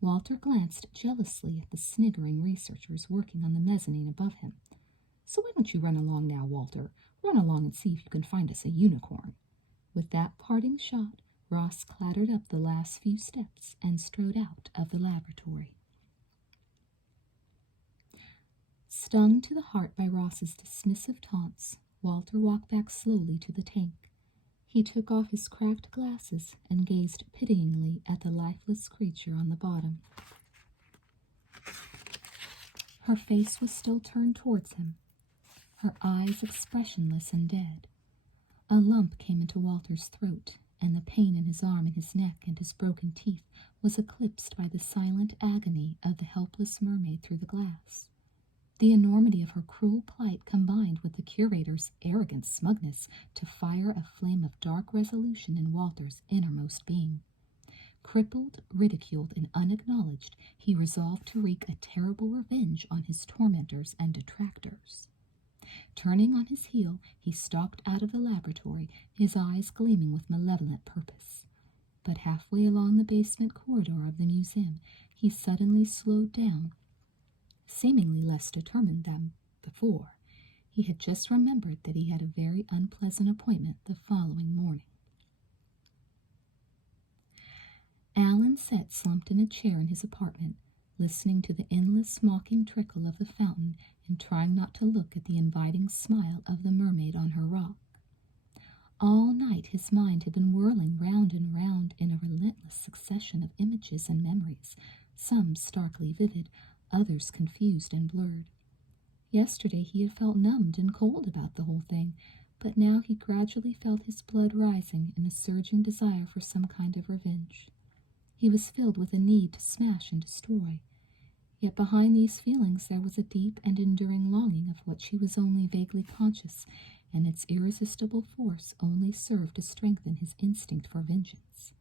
Walter glanced jealously at the sniggering researchers working on the mezzanine above him. "So why don't you run along now, Walter? Run along and see if you can find us a unicorn." With that parting shot, Ross clattered up the last few steps and strode out of the laboratory. Stung to the heart by Ross's dismissive taunts, Walter walked back slowly to the tank. He took off his cracked glasses and gazed pityingly at the lifeless creature on the bottom. Her face was still turned towards him, her eyes expressionless and dead. A lump came into Walter's throat, and the pain in his arm and his neck and his broken teeth was eclipsed by the silent agony of the helpless mermaid through the glass. The enormity of her cruel plight combined with the curator's arrogant smugness to fire a flame of dark resolution in Walter's innermost being. Crippled, ridiculed, and unacknowledged, he resolved to wreak a terrible revenge on his tormentors and detractors. Turning on his heel, he stalked out of the laboratory, his eyes gleaming with malevolent purpose. But halfway along the basement corridor of the museum, he suddenly slowed down, seemingly less determined than before. He had just remembered that he had a very unpleasant appointment the following morning. Alan sat slumped in a chair in his apartment, listening to the endless mocking trickle of the fountain and trying not to look at the inviting smile of the mermaid on her rock. All night his mind had been whirling round and round in a relentless succession of images and memories, some starkly vivid, others confused and blurred. Yesterday he had felt numbed and cold about the whole thing, but now he gradually felt his blood rising in a surging desire for some kind of revenge. He was filled with a need to smash and destroy. Yet behind these feelings there was a deep and enduring longing of which he was only vaguely conscious, and its irresistible force only served to strengthen his instinct for vengeance.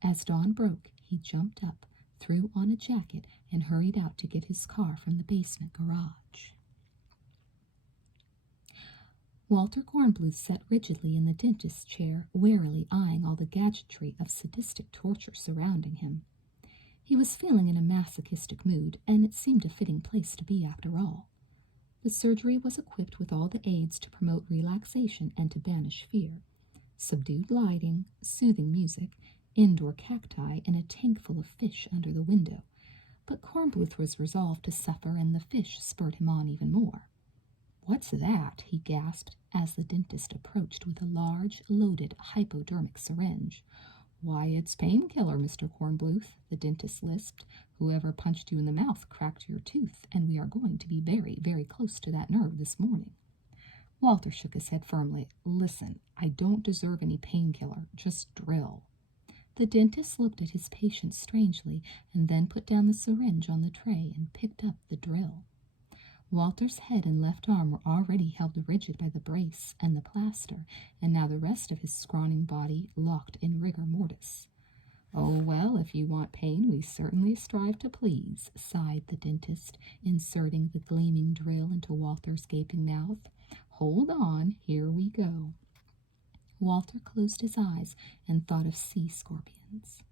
As dawn broke, he jumped up, threw on a jacket, and hurried out to get his car from the basement garage. Walter Cornbluth sat rigidly in the dentist's chair, warily eyeing all the gadgetry of sadistic torture surrounding him. He was feeling in a masochistic mood, and it seemed a fitting place to be after all. The surgery was equipped with all the aids to promote relaxation and to banish fear. Subdued lighting, soothing music, indoor cacti, and a tank full of fish under the window. But Cornbluth was resolved to suffer, and the fish spurred him on even more. "What's that?" he gasped as the dentist approached with a large, loaded hypodermic syringe. "Why, it's painkiller, Mr. Cornbluth," the dentist lisped. "Whoever punched you in the mouth cracked your tooth, and we are going to be very, very close to that nerve this morning." Walter shook his head firmly. "Listen, I don't deserve any painkiller, just drill." The dentist looked at his patient strangely and then put down the syringe on the tray and picked up the drill. Walter's head and left arm were already held rigid by the brace and the plaster, and now the rest of his scrawny body locked in rigor mortis. "Oh, well, if you want pain, we certainly strive to please," sighed the dentist, inserting the gleaming drill into Walter's gaping mouth. "Hold on, here we go." Walter closed his eyes and thought of sea scorpions.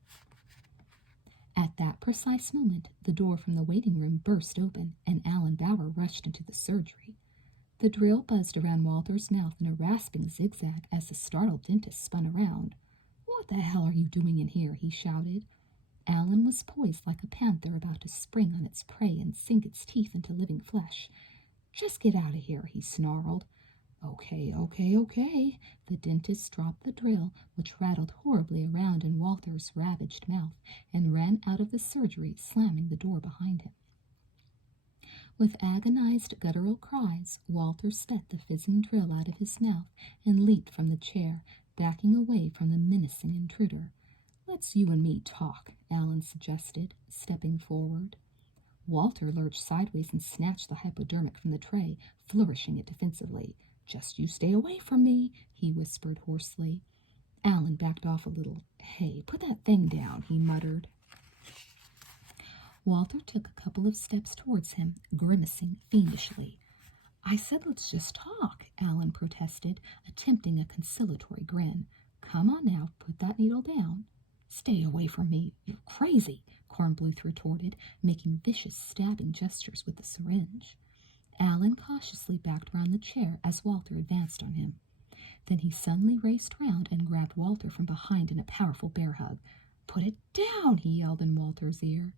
At that precise moment, the door from the waiting room burst open, and Alan Bauer rushed into the surgery. The drill buzzed around Walter's mouth in a rasping zigzag as the startled dentist spun around. "What the hell are you doing in here?" he shouted. Alan was poised like a panther about to spring on its prey and sink its teeth into living flesh. "Just get out of here," he snarled. Okay. The dentist dropped the drill, which rattled horribly around in Walter's ravaged mouth, and ran out of the surgery, slamming the door behind him. With agonized guttural cries, Walter spat the fizzing drill out of his mouth and leaped from the chair, backing away from the menacing intruder. "Let's you and me talk," Alan suggested, stepping forward. Walter lurched sideways and snatched the hypodermic from the tray, flourishing it defensively. "Just you stay away from me," he whispered hoarsely. Alan backed off a little. "Hey, put that thing down," he muttered. Walter took a couple of steps towards him, grimacing fiendishly. "I said let's just talk," Alan protested, attempting a conciliatory grin. "Come on now, put that needle down." "Stay away from me. You're crazy," Cornbluth retorted, making vicious stabbing gestures with the syringe. Alan cautiously backed around the chair as Walter advanced on him. Then he suddenly raced round and grabbed Walter from behind in a powerful bear hug. "Put it down," he yelled in Walter's ear.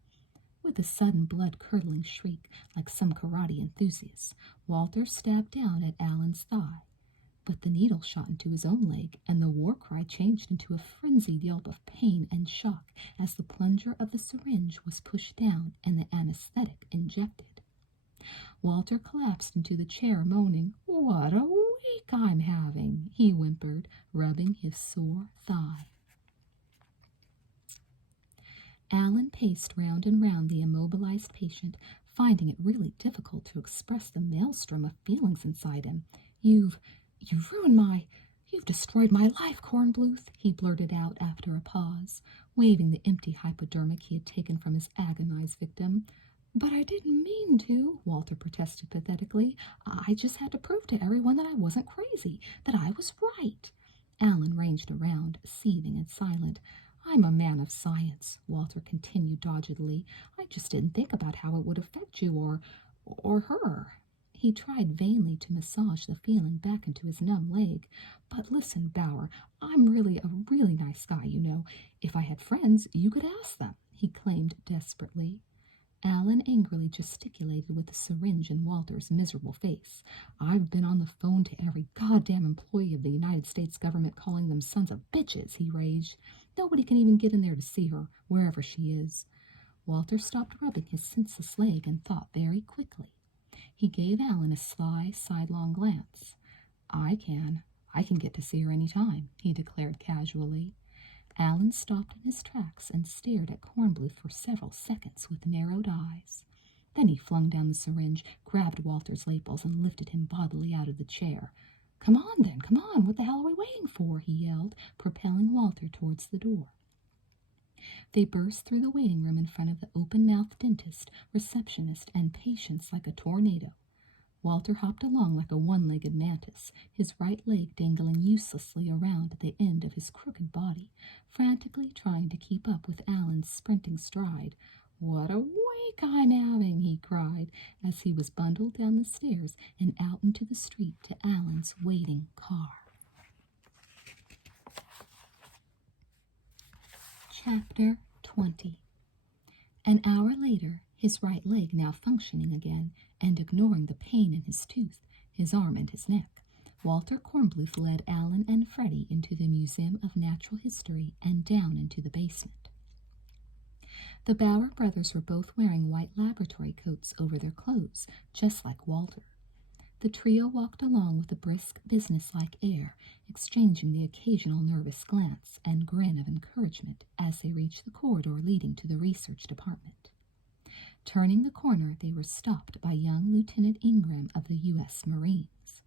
With a sudden blood-curdling shriek, like some karate enthusiast, Walter stabbed down at Alan's thigh. But the needle shot into his own leg, and the war cry changed into a frenzied yelp of pain and shock as the plunger of the syringe was pushed down and the anesthetic injected. Walter collapsed into the chair, moaning. "What a week I'm having," he whimpered, rubbing his sore thigh. Alan paced round and round the immobilized patient, finding it really difficult to express the maelstrom of feelings inside him. You've destroyed my life, Cornbluth," he blurted out after a pause, waving the empty hypodermic he had taken from his agonized victim. "But I didn't mean to," Walter protested pathetically. "I just had to prove to everyone that I wasn't crazy, that I was right." Alan ranged around, seething and silent. "I'm a man of science," Walter continued doggedly. "I just didn't think about how it would affect you or her." He tried vainly to massage the feeling back into his numb leg. "But listen, Bauer, I'm really a really nice guy, you know. If I had friends, you could ask them," he claimed desperately. Alan angrily gesticulated with the syringe in Walter's miserable face. "I've been on the phone to every goddamn employee of the United States government calling them sons of bitches," he raged. "Nobody can even get in there to see her, wherever she is." Walter stopped rubbing his senseless leg and thought very quickly. He gave Alan a sly, sidelong glance. I can get to see her any time," he declared casually. Alan stopped in his tracks and stared at Cornbluth for several seconds with narrowed eyes. Then he flung down the syringe, grabbed Walter's lapels, and lifted him bodily out of the chair. Come on, what the hell are we waiting for?" he yelled, propelling Walter towards the door. They burst through the waiting room in front of the open-mouthed dentist, receptionist, and patients like a tornado. Walter hopped along like a one-legged mantis, his right leg dangling uselessly around at the end of his crooked body, frantically trying to keep up with Alan's sprinting stride. "What a week I'm having!" he cried, as he was bundled down the stairs and out into the street to Alan's waiting car. Chapter 20. An hour later, his right leg now functioning again, and ignoring the pain in his tooth, his arm and his neck, Walter Kornbluth led Alan and Freddie into the Museum of Natural History and down into the basement. The Bauer brothers were both wearing white laboratory coats over their clothes, just like Walter. The trio walked along with a brisk, businesslike air, exchanging the occasional nervous glance and grin of encouragement as they reached the corridor leading to the research department. Turning the corner, they were stopped by young Lieutenant Ingram of the U.S. Marines.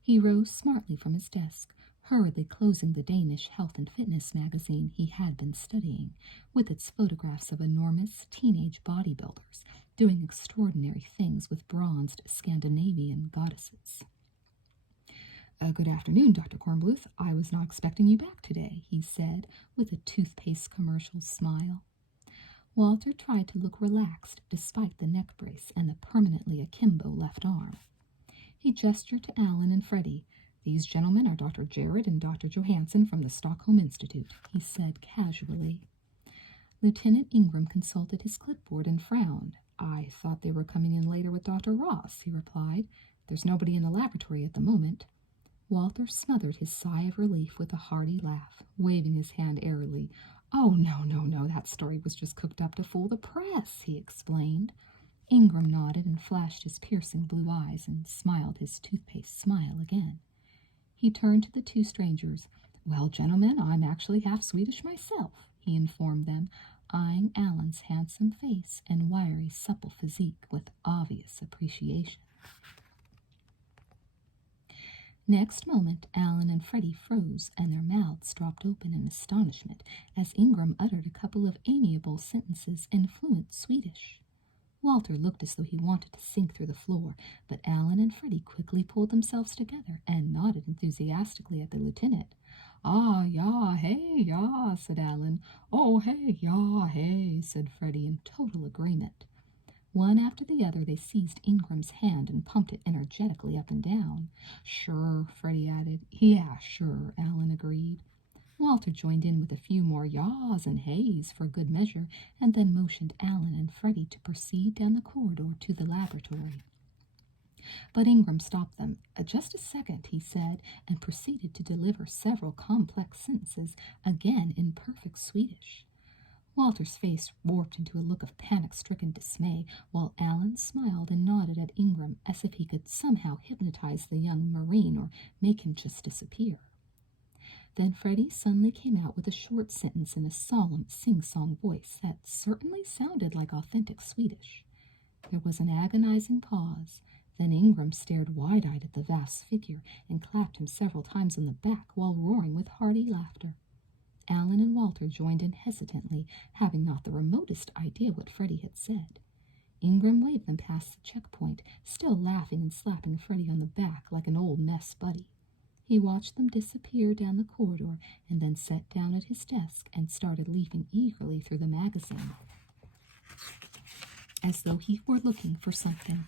He rose smartly from his desk, hurriedly closing the Danish health and fitness magazine he had been studying, with its photographs of enormous teenage bodybuilders doing extraordinary things with bronzed Scandinavian goddesses. "Good afternoon, Dr. Kornbluth. I was not expecting you back today," he said, with a toothpaste commercial smile. Walter tried to look relaxed despite the neck brace and the permanently akimbo left arm. He gestured to Alan and Freddie. "These gentlemen are Dr. Jared and Dr. Johansson from the Stockholm Institute," he said casually. Lieutenant Ingram consulted his clipboard and frowned. "I thought they were coming in later with Dr. Ross," he replied. "There's nobody in the laboratory at the moment." Walter smothered his sigh of relief with a hearty laugh, waving his hand airily. "Oh, no, that story was just cooked up to fool the press," he explained. Ingram nodded and flashed his piercing blue eyes and smiled his toothpaste smile again. He turned to the two strangers. "Well, gentlemen, I'm actually half Swedish myself," he informed them, eyeing Alan's handsome face and wiry, supple physique with obvious appreciation. Next moment, Alan and Freddie froze, and their mouths dropped open in astonishment as Ingram uttered a couple of amiable sentences in fluent Swedish. Walter looked as though he wanted to sink through the floor, but Alan and Freddie quickly pulled themselves together and nodded enthusiastically at the lieutenant. "Ah, ja, hey, ja," said Alan. "Oh, hey, ja, hey," said Freddie in total agreement. One after the other, they seized Ingram's hand and pumped it energetically up and down. "Sure," Freddie added. "Yeah, sure," Alan agreed. Walter joined in with a few more yaws and heys for good measure, and then motioned Alan and Freddie to proceed down the corridor to the laboratory. But Ingram stopped them. "Just a second," he said, and proceeded to deliver several complex sentences, again in perfect Swedish. Walter's face warped into a look of panic-stricken dismay, while Alan smiled and nodded at Ingram as if he could somehow hypnotize the young Marine or make him just disappear. Then Freddie suddenly came out with a short sentence in a solemn, sing-song voice that certainly sounded like authentic Swedish. There was an agonizing pause. Then Ingram stared wide-eyed at the vast figure and clapped him several times on the back while roaring with hearty laughter. Alan and Walter joined in hesitantly, having not the remotest idea what Freddie had said. Ingram waved them past the checkpoint, still laughing and slapping Freddie on the back like an old mess buddy. He watched them disappear down the corridor and then sat down at his desk and started leafing eagerly through the magazine, as though he were looking for something.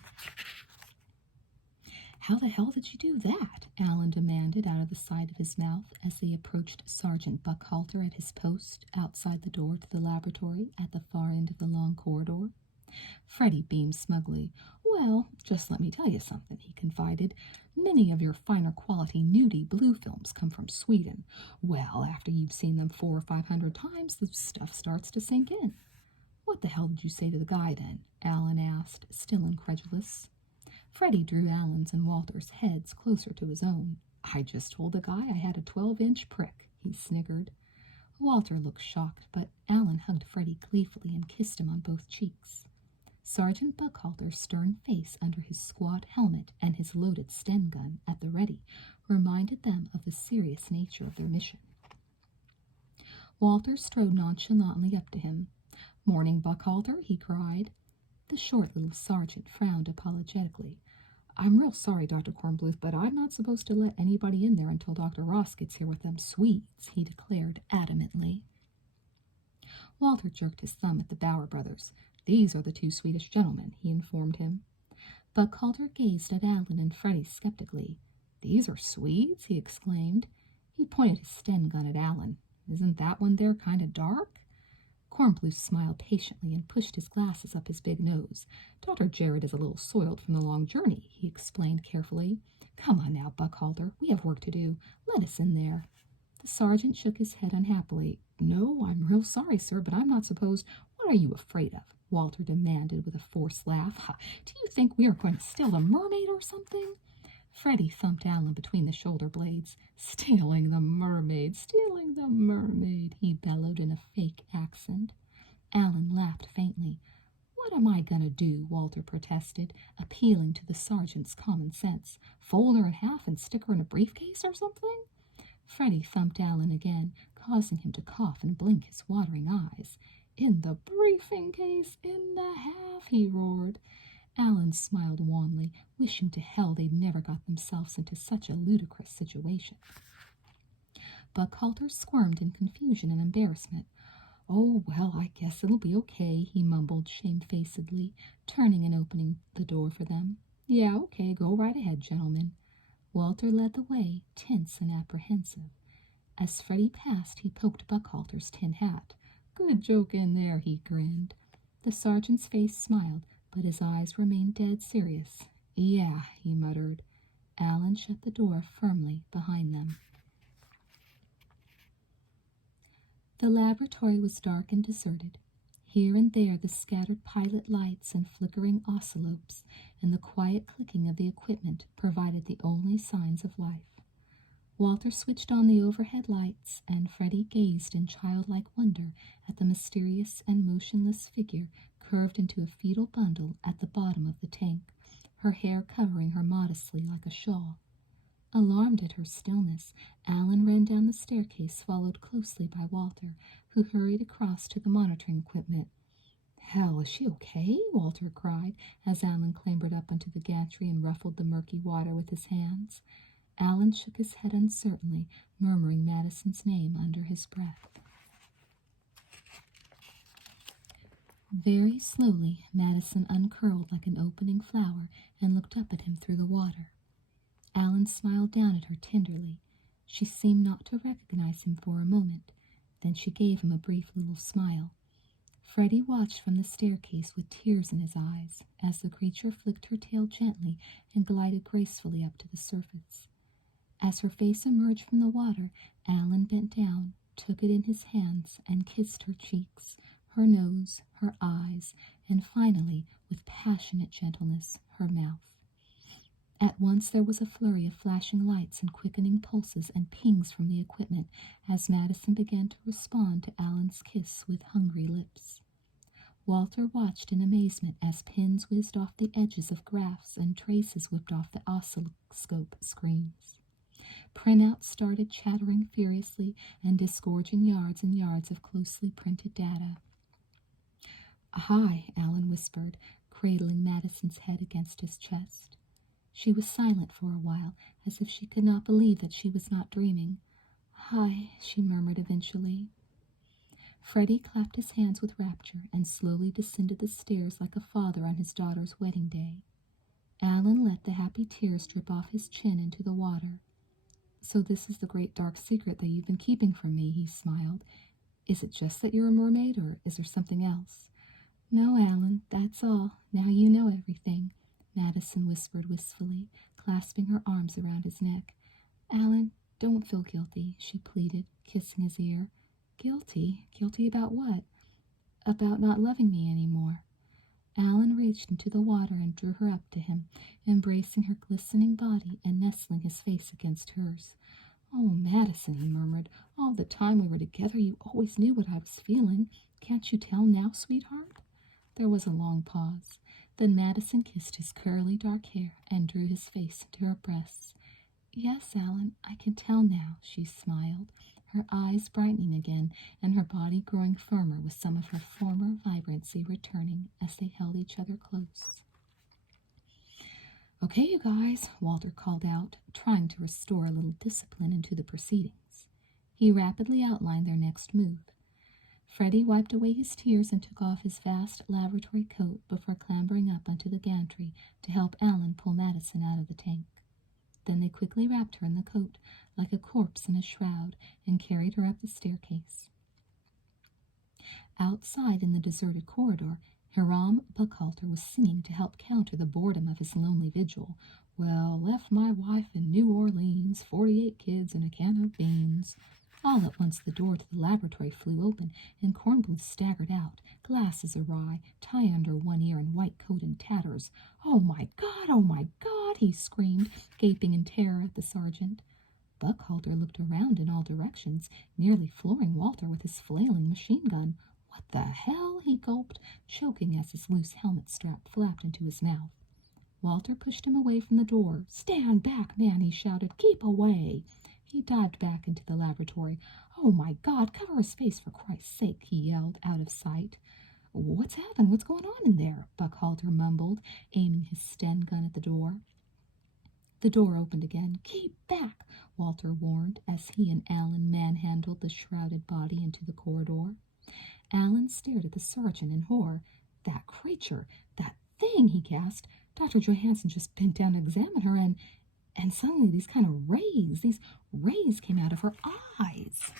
"How the hell did you do that?" Alan demanded out of the side of his mouth as they approached Sergeant Buckhalter at his post outside the door to the laboratory at the far end of the long corridor. Freddie beamed smugly. "Well, just let me tell you something," he confided. "Many of your finer quality nudie blue films come from Sweden. Well, after you've seen them 400 or 500 times, the stuff starts to sink in." "What the hell did you say to the guy then?" Alan asked, still incredulous. Freddie drew Alan's and Walter's heads closer to his own. "I just told the guy I had a 12-inch prick," he sniggered. Walter looked shocked, but Alan hugged Freddie gleefully and kissed him on both cheeks. Sergeant Buckhalter's stern face under his squat helmet and his loaded Sten gun at the ready reminded them of the serious nature of their mission. Walter strode nonchalantly up to him. "Morning, Buckhalter," he cried. The short little sergeant frowned apologetically. I'm real sorry, Dr. Cornbluth, but I'm not supposed to let anybody in there until Dr. Ross gets here with them sweets, he declared adamantly. Walter jerked his thumb at the Bower brothers. These are the two Swedish gentlemen, he informed him. Buckhalter gazed at Alan and Freddie skeptically. These are Swedes? He exclaimed. He pointed his Sten gun at Alan. Isn't that one there kind of dark? Cornbluth smiled patiently and pushed his glasses up his big nose. Dr. Jared is a little soiled from the long journey, he explained carefully. Come on now, Buckhalter, we have work to do. Let us in there. The sergeant shook his head unhappily. No, I'm real sorry, sir, but I'm not supposed. What are you afraid of? Walter demanded with a forced laugh. Do you think we are going to steal a mermaid or something? Freddie thumped Alan between the shoulder blades. Stealing the mermaid, he bellowed in a fake accent. Alan laughed faintly. What am I going to do? Walter protested, appealing to the sergeant's common sense. Fold her in half and stick her in a briefcase or something? Freddie thumped Alan again, causing him to cough and blink his watering eyes. In the briefing case, in the half, he roared. Alan smiled wanly, wishing to hell they'd never got themselves into such a ludicrous situation. Buckhalter squirmed in confusion and embarrassment. Oh, well, I guess it'll be okay, he mumbled shamefacedly, turning and opening the door for them. Yeah, okay, go right ahead, gentlemen. Walter led the way, tense and apprehensive. As Freddie passed, he poked Buckhalter's tin hat. Good joke in there, he grinned. The sergeant's face smiled, but his eyes remained dead serious. Yeah, he muttered. Alan shut the door firmly behind them. The laboratory was dark and deserted. Here and there the scattered pilot lights and flickering oscillopes and the quiet clicking of the equipment provided the only signs of life. Walter switched on the overhead lights, and Freddie gazed in childlike wonder at the mysterious and motionless figure curved into a fetal bundle at the bottom of the tank, her hair covering her modestly like a shawl. Alarmed at her stillness, Alan ran down the staircase, followed closely by Walter, who hurried across to the monitoring equipment. Hell, is she okay? Walter cried, as Alan clambered up onto the gantry and ruffled the murky water with his hands. Alan shook his head uncertainly, murmuring Madison's name under his breath. Very slowly, Madison uncurled like an opening flower and looked up at him through the water. Alan smiled down at her tenderly. She seemed not to recognize him for a moment. Then she gave him a brief little smile. Freddie watched from the staircase with tears in his eyes as the creature flicked her tail gently and glided gracefully up to the surface. As her face emerged from the water, Alan bent down, took it in his hands, and kissed her cheeks, her nose, her eyes, and finally, with passionate gentleness, her mouth. At once there was a flurry of flashing lights and quickening pulses and pings from the equipment as Madison began to respond to Alan's kiss with hungry lips. Walter watched in amazement as pins whizzed off the edges of graphs and traces whipped off the oscilloscope screens. Printouts started chattering furiously and disgorging yards and yards of closely printed data. Hi, Alan whispered, cradling Madison's head against his chest. She was silent for a while, as if she could not believe that she was not dreaming. Hi, she murmured eventually. Freddie clapped his hands with rapture and slowly descended the stairs like a father on his daughter's wedding day. Alan let the happy tears drip off his chin into the water. So this is the great dark secret that you've been keeping from me, he smiled. Is it just that you're a mermaid, or is there something else? No, Alan, that's all. Now you know everything, Madison whispered wistfully, clasping her arms around his neck. Alan, don't feel guilty, she pleaded, kissing his ear. Guilty? Guilty about what? About not loving me anymore. Alan reached into the water and drew her up to him, embracing her glistening body and nestling his face against hers. Oh, Madison, he murmured, all the time we were together you always knew what I was feeling. Can't you tell now, sweetheart? There was a long pause. Then Madison kissed his curly dark hair and drew his face into her breasts. Yes, Alan, I can tell now, she smiled, her eyes brightening again and her body growing firmer with some of her former vibrancy returning as they held each other close. Okay, you guys, Walter called out, trying to restore a little discipline into the proceedings. He rapidly outlined their next move. Freddie wiped away his tears and took off his vast laboratory coat before clambering up onto the gantry to help Alan pull Madison out of the tank. Then they quickly wrapped her in the coat, like a corpse in a shroud, and carried her up the staircase. Outside in the deserted corridor, Hiram Buckhalter was singing to help counter the boredom of his lonely vigil. Well, left my wife in New Orleans, 48 kids and a can of beans. All at once the door to the laboratory flew open, and Cornbluth staggered out, glasses awry, tie under one ear, and white coat in tatters. Oh, my God, he screamed, gaping in terror at the sergeant. Buckhalter looked around in all directions, nearly flooring Walter with his flailing machine gun. What the hell? He gulped, choking as his loose helmet strap flapped into his mouth. Walter pushed him away from the door. Stand back, man, he shouted. Keep away. He dived back into the laboratory. Oh, my God, cover his face for Christ's sake, he yelled, out of sight. What's happened? What's going on in there? Buckhalter mumbled, aiming his Sten gun at the door. The door opened again. Keep back, Walter warned, as he and Alan manhandled the shrouded body into the corridor. Alan stared at the sergeant in horror. That creature, that thing, he gasped. Dr. Johansson just bent down to examine her, and suddenly these rays came out of her eyes.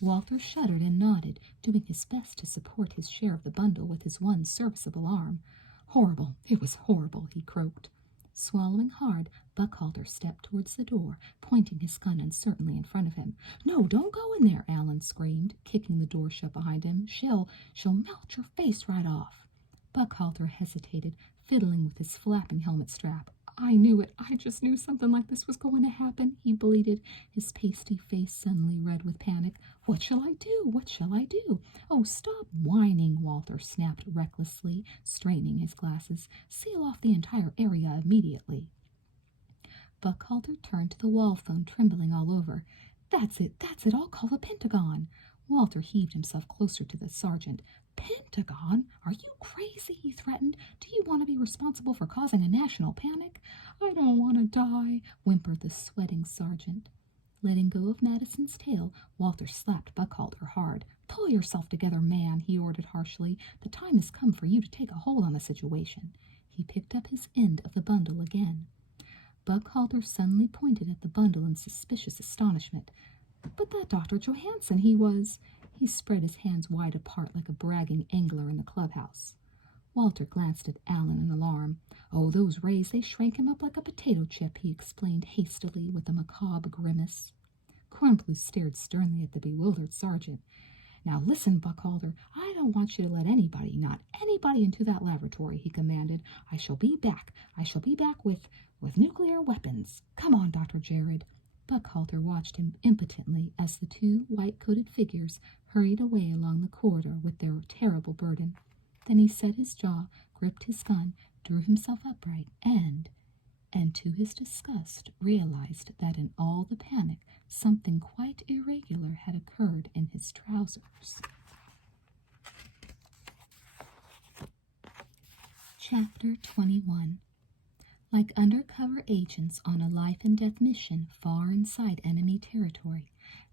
Walter shuddered and nodded, doing his best to support his share of the bundle with his one serviceable arm. Horrible, it was horrible, he croaked. Swallowing hard, Buckhalter stepped towards the door, pointing his gun uncertainly in front of him. No, don't go in there, Alan screamed, kicking the door shut behind him. She'll melt your face right off. Buckhalter hesitated, fiddling with his flapping helmet strap. I knew it. I just knew something like this was going to happen, he bleated, his pasty face suddenly red with panic. What shall I do? What shall I do? Oh, stop whining, Walter snapped recklessly, straining his glasses. Seal off the entire area immediately. Buckhalter turned to the wall phone, trembling all over. That's it, I'll call the Pentagon. Walter heaved himself closer to the sergeant. Pentagon? Are you crazy? He threatened. Do you want to be responsible for causing a national panic? I don't want to die, whimpered the sweating sergeant. Letting go of Madison's tail, Walter slapped Buckhalter hard. Pull yourself together, man, he ordered harshly. The time has come for you to take a hold on the situation. He picked up his end of the bundle again. Buckhalter suddenly pointed at the bundle in suspicious astonishment. But that Dr. Johansson, He spread his hands wide apart like a bragging angler in the clubhouse. Walter glanced at Alan in alarm. Oh, those rays, they shrank him up like a potato chip, he explained hastily with a macabre grimace. Cornbluth stared sternly at the bewildered sergeant. Now listen, Buckhalter, I don't want you to let anybody, not anybody, into that laboratory, he commanded. I shall be back with nuclear weapons. Come on, Dr. Jared. Buckhalter watched him impotently as the two white-coated figures hurried away along the corridor with their terrible burden. Then he set his jaw, gripped his gun, drew himself upright, and to his disgust realized that in all the panic something quite irregular had occurred in his trousers. Chapter 21. Like undercover agents on a life-and-death mission far inside enemy territory,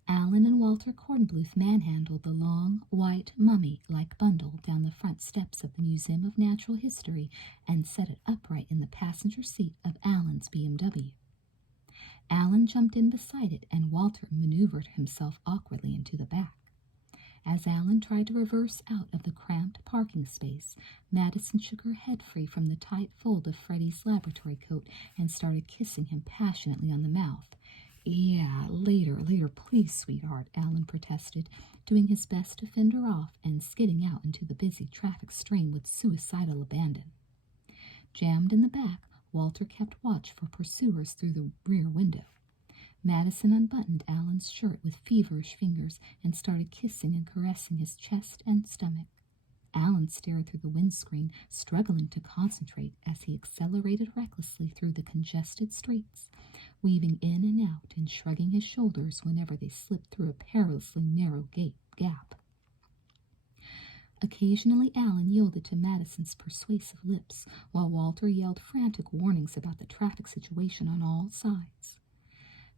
Alan and Walter Cornbluth manhandled the long, white, mummy-like bundle down the front steps of the Museum of Natural History and set it upright in the passenger seat of Alan's BMW. Alan jumped in beside it, and Walter maneuvered himself awkwardly into the back. As Alan tried to reverse out of the cramped parking space, Madison shook her head free from the tight fold of Freddie's laboratory coat and started kissing him passionately on the mouth. Yeah, later, please, sweetheart, Alan protested, doing his best to fend her off and skidding out into the busy traffic stream with suicidal abandon. Jammed in the back, Walter kept watch for pursuers through the rear window. Madison unbuttoned Alan's shirt with feverish fingers and started kissing and caressing his chest and stomach. Alan stared through the windscreen, struggling to concentrate as he accelerated recklessly through the congested streets, weaving in and out and shrugging his shoulders whenever they slipped through a perilously narrow gap. Occasionally Alan yielded to Madison's persuasive lips, while Walter yelled frantic warnings about the traffic situation on all sides.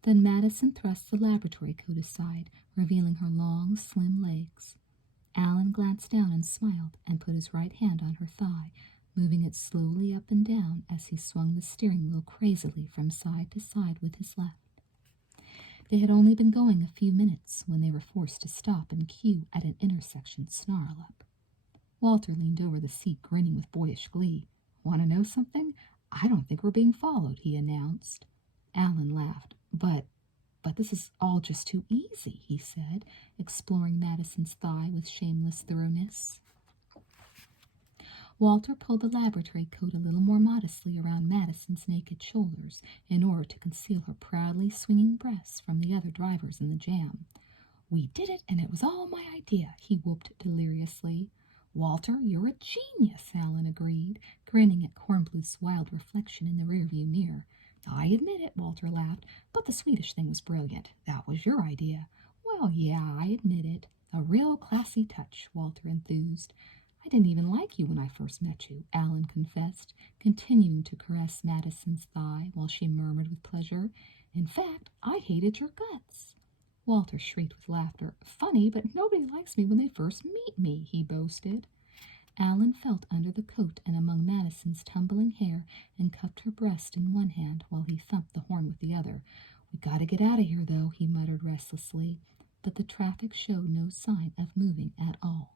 Then Madison thrust the laboratory coat aside, revealing her long, slim legs. Alan glanced down and smiled and put his right hand on her thigh, moving it slowly up and down as he swung the steering wheel crazily from side to side with his left. They had only been going a few minutes when they were forced to stop and queue at an intersection snarl-up. Walter leaned over the seat, grinning with boyish glee. "Want to know something? I don't think we're being followed," he announced. Alan laughed. But this is all just too easy," he said, exploring Madison's thigh with shameless thoroughness. Walter pulled the laboratory coat a little more modestly around Madison's naked shoulders in order to conceal her proudly swinging breasts from the other drivers in the jam. "We did it, and it was all my idea," he whooped deliriously. "Walter, you're a genius," Alan agreed, grinning at Kornbluth's wild reflection in the rearview mirror. "I admit it," Walter laughed, "but the Swedish thing was brilliant. That was your idea." "Well, yeah, I admit it. A real classy touch," Walter enthused. "I didn't even like you when I first met you," Alan confessed, continuing to caress Madison's thigh while she murmured with pleasure, "In fact, I hated your guts." Walter shrieked with laughter. "Funny, but nobody likes me when they first meet me," he boasted. Alan felt under the coat and among Madison's tumbling hair and cupped her breast in one hand while he thumped the horn with the other. "We gotta get out of here, though," he muttered restlessly, but the traffic showed no sign of moving at all.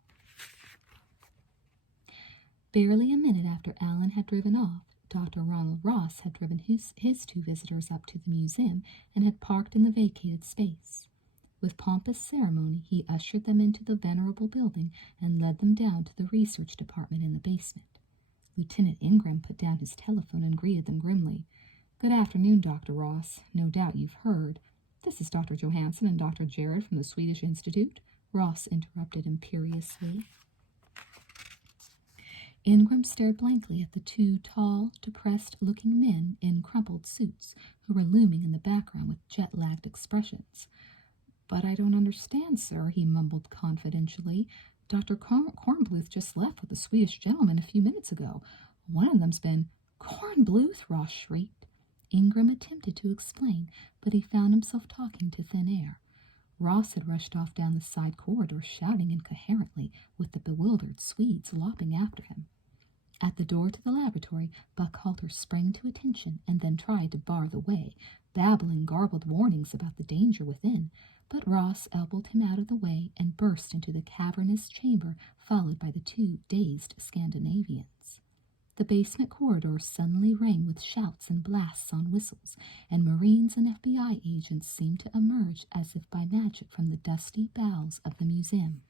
Barely a minute after Alan had driven off, Dr. Ronald Ross had driven his two visitors up to the museum and had parked in the vacated space. With pompous ceremony, he ushered them into the venerable building and led them down to the research department in the basement. Lieutenant Ingram put down his telephone and greeted them grimly. "Good afternoon, Dr. Ross. No doubt you've heard. This is Dr. Johansson and Dr. Jared from the Swedish Institute," Ross interrupted imperiously. Ingram stared blankly at the two tall, depressed-looking men in crumpled suits who were looming in the background with jet-lagged expressions. "But I don't understand, sir," he mumbled confidentially. "Dr. Kornbluth just left with a Swedish gentleman a few minutes ago. One of them's been—" "Kornbluth!" Ross shrieked. Ingram attempted to explain, but he found himself talking to thin air. Ross had rushed off down the side corridor, shouting incoherently, with the bewildered Swedes lopping after him. At the door to the laboratory, Buckhalter sprang to attention and then tried to bar the way, babbling garbled warnings about the danger within, but Ross elbowed him out of the way and burst into the cavernous chamber, followed by the two dazed Scandinavians. The basement corridor suddenly rang with shouts and blasts on whistles, and Marines and FBI agents seemed to emerge as if by magic from the dusty bowels of the museum.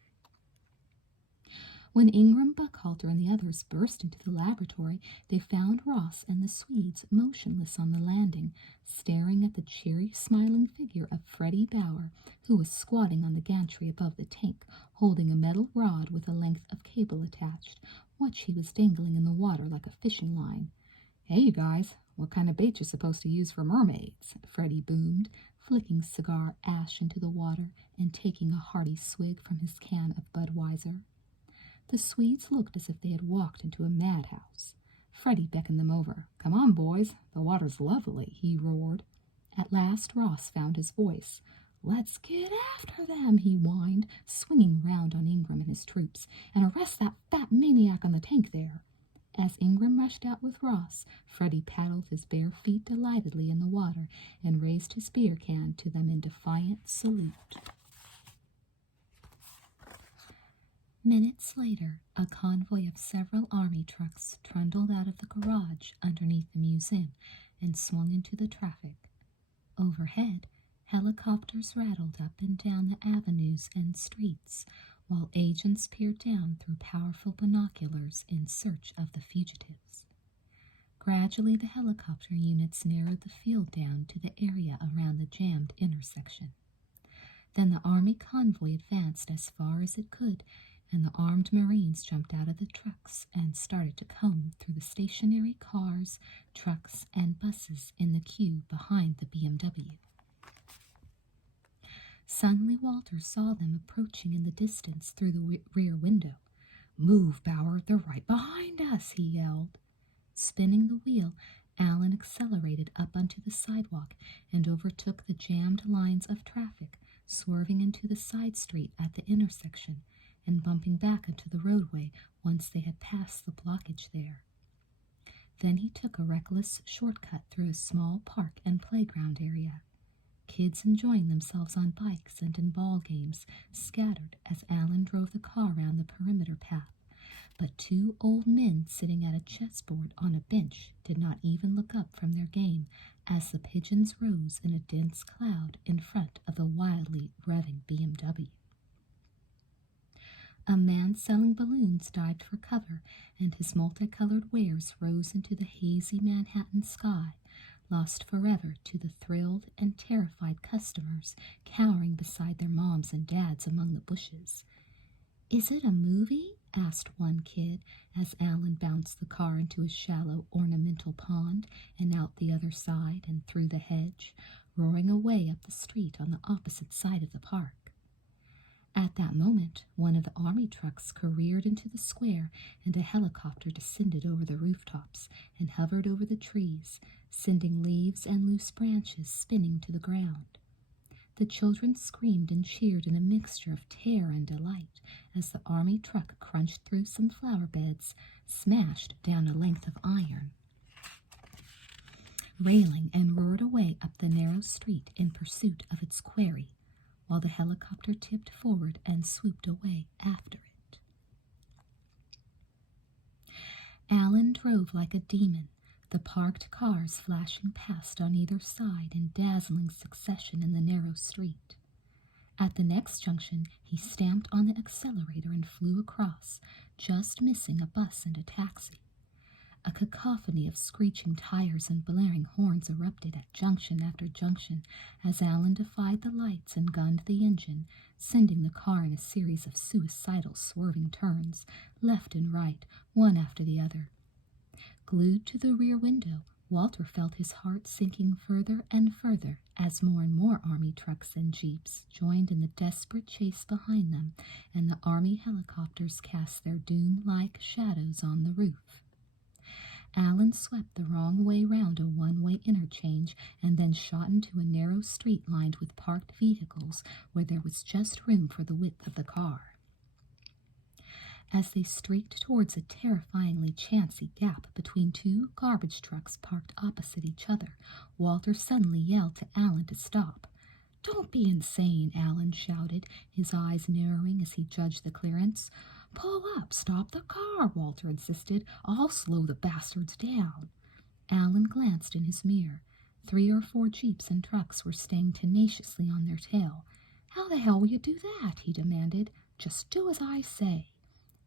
When Ingram, Buckhalter, and the others burst into the laboratory, they found Ross and the Swedes motionless on the landing, staring at the cheery, smiling figure of Freddie Bauer, who was squatting on the gantry above the tank, holding a metal rod with a length of cable attached, which he was dangling in the water like a fishing line. "Hey, you guys, what kind of bait you supposed to use for mermaids?" Freddie boomed, flicking cigar ash into the water and taking a hearty swig from his can of Budweiser. The Swedes looked as if they had walked into a madhouse. Freddie beckoned them over. "Come on, boys. The water's lovely," he roared. At last Ross found his voice. "Let's get after them," he whined, swinging round on Ingram and his troops, "and arrest that fat maniac on the tank there." As Ingram rushed out with Ross, Freddie paddled his bare feet delightedly in the water and raised his beer can to them in defiant salute. Minutes later, a convoy of several army trucks trundled out of the garage underneath the museum and swung into the traffic. Overhead, helicopters rattled up and down the avenues and streets, while agents peered down through powerful binoculars in search of the fugitives. Gradually, the helicopter units narrowed the field down to the area around the jammed intersection. Then the army convoy advanced as far as it could, and the armed Marines jumped out of the trucks and started to comb through the stationary cars, trucks, and buses in the queue behind the BMW. Suddenly Walter saw them approaching in the distance through the rear window. "Move, Bauer, they're right behind us," he yelled. Spinning the wheel, Alan accelerated up onto the sidewalk and overtook the jammed lines of traffic, swerving into the side street at the intersection and bumping back into the roadway once they had passed the blockage there. Then he took a reckless shortcut through a small park and playground area. Kids enjoying themselves on bikes and in ball games scattered as Alan drove the car around the perimeter path, but two old men sitting at a chessboard on a bench did not even look up from their game as the pigeons rose in a dense cloud in front of the wildly revving BMW. A man selling balloons dived for cover, and his multicolored wares rose into the hazy Manhattan sky, lost forever to the thrilled and terrified customers cowering beside their moms and dads among the bushes. "Is it a movie?" asked one kid as Alan bounced the car into a shallow ornamental pond and out the other side and through the hedge, roaring away up the street on the opposite side of the park. At that moment, one of the army trucks careered into the square, and a helicopter descended over the rooftops and hovered over the trees, sending leaves and loose branches spinning to the ground. The children screamed and cheered in a mixture of terror and delight as the army truck crunched through some flower beds, smashed down a length of iron railing, and roared away up the narrow street in pursuit of its quarry, while the helicopter tipped forward and swooped away after it. Alan drove like a demon, the parked cars flashing past on either side in dazzling succession in the narrow street. At the next junction, he stamped on the accelerator and flew across, just missing a bus and a taxi. A cacophony of screeching tires and blaring horns erupted at junction after junction as Alan defied the lights and gunned the engine, sending the car in a series of suicidal swerving turns, left and right, one after the other. Glued to the rear window, Walter felt his heart sinking further and further as more and more army trucks and jeeps joined in the desperate chase behind them, and the army helicopters cast their doom-like shadows on the roof. Alan swept the wrong way round a one-way interchange and then shot into a narrow street lined with parked vehicles where there was just room for the width of the car. As they streaked towards a terrifyingly chancy gap between two garbage trucks parked opposite each other, Walter suddenly yelled to Alan to stop. "Don't be insane," Alan shouted, his eyes narrowing as he judged the clearance. "Pull up, stop the car," Walter insisted. "I'll slow the bastards down." Alan glanced in his mirror. 3 or 4 jeeps and trucks were staying tenaciously on their tail. "How the hell will you do that?" he demanded. "Just do as I say."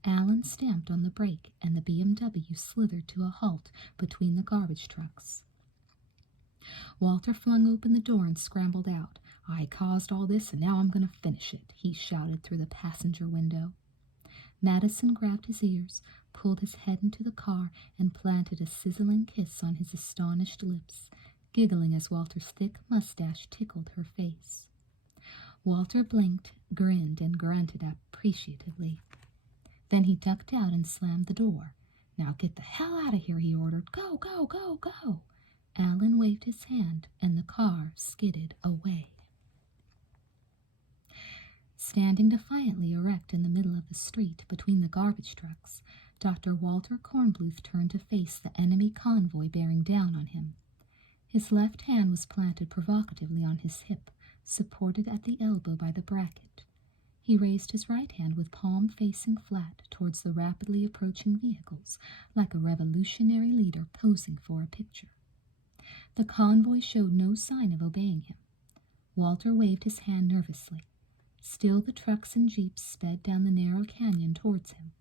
Alan stamped on the brake, and the BMW slithered to a halt between the garbage trucks. Walter flung open the door and scrambled out. "I caused all this, and now I'm going to finish it," he shouted through the passenger window. Madison grabbed his ears, pulled his head into the car, and planted a sizzling kiss on his astonished lips, giggling as Walter's thick mustache tickled her face. Walter blinked, grinned, and grunted appreciatively. Then he ducked out and slammed the door. "Now get the hell out of here," he ordered. "Go, go, go, go." Alan waved his hand, and the car skidded away. Standing defiantly erect in the middle of the street between the garbage trucks, Dr. Walter Kornbluth turned to face the enemy convoy bearing down on him. His left hand was planted provocatively on his hip, supported at the elbow by the bracket. He raised his right hand with palm facing flat towards the rapidly approaching vehicles, like a revolutionary leader posing for a picture. The convoy showed no sign of obeying him. Walter waved his hand nervously. Still the trucks and jeeps sped down the narrow canyon towards him.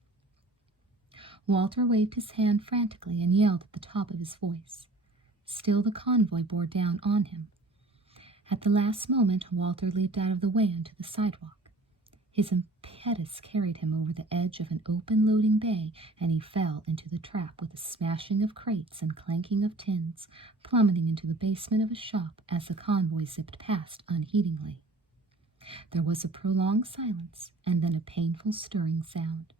Walter waved his hand frantically and yelled at the top of his voice. Still the convoy bore down on him. At the last moment, Walter leaped out of the way onto the sidewalk. His impetus carried him over the edge of an open loading bay, and he fell into the trap with a smashing of crates and clanking of tins, plummeting into the basement of a shop as the convoy zipped past unheedingly. There was a prolonged silence, and then a painful stirring sound.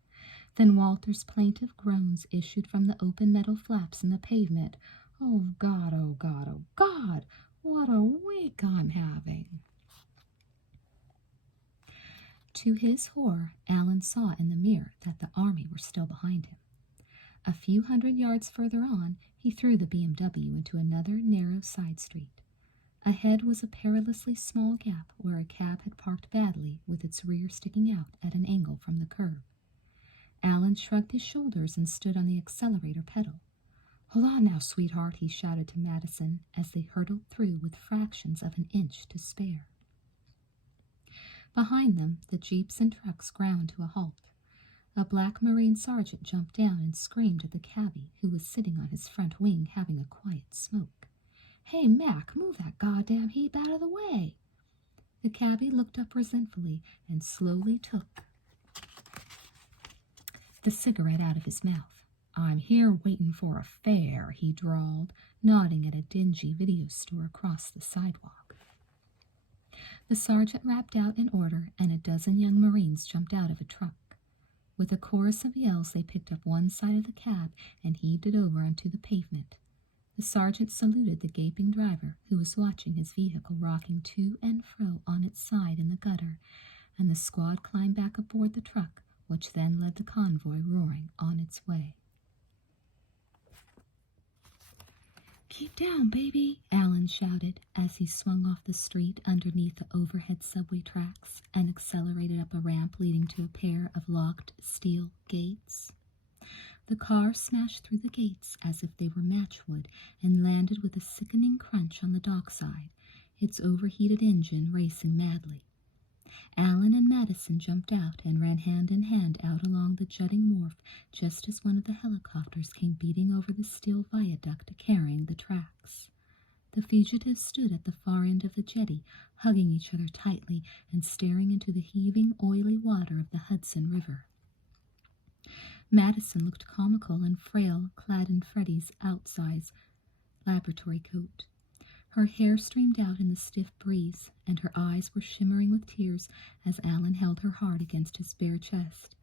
Then Walter's plaintive groans issued from the open metal flaps in the pavement. "Oh, God, oh, God, oh, God! What a week I'm having!" To his horror, Alan saw in the mirror that the army were still behind him. A few hundred yards further on, he threw the BMW into another narrow side street. Ahead was a perilously small gap where a cab had parked badly, with its rear sticking out at an angle from the curb. Alan shrugged his shoulders and stood on the accelerator pedal. "Hold on now, sweetheart," he shouted to Madison as they hurtled through with fractions of an inch to spare. Behind them, the jeeps and trucks ground to a halt. A black Marine sergeant jumped down and screamed at the cabbie, who was sitting on his front wing having a quiet smoke. "Hey, Mac, move that goddamn heap out of the way!" The cabbie looked up resentfully and slowly took the cigarette out of his mouth. "I'm here waiting for a fare," he drawled, nodding at a dingy video store across the sidewalk. The sergeant rapped out an order, and a dozen young Marines jumped out of a truck. With a chorus of yells, they picked up one side of the cab and heaved it over onto the pavement. The sergeant saluted the gaping driver, who was watching his vehicle rocking to and fro on its side in the gutter, and the squad climbed back aboard the truck, which then led the convoy roaring on its way. "Keep down, baby," Alan shouted as he swung off the street underneath the overhead subway tracks and accelerated up a ramp leading to a pair of locked steel gates. The car smashed through the gates as if they were matchwood and landed with a sickening crunch on the dockside, its overheated engine racing madly. Alan and Madison jumped out and ran hand in hand out along the jutting wharf just as one of the helicopters came beating over the steel viaduct carrying the tracks. The fugitives stood at the far end of the jetty, hugging each other tightly and staring into the heaving, oily water of the Hudson River. Madison looked comical and frail, clad in Freddie's outsize laboratory coat. Her hair streamed out in the stiff breeze, and her eyes were shimmering with tears as Alan held her hard against his bare chest.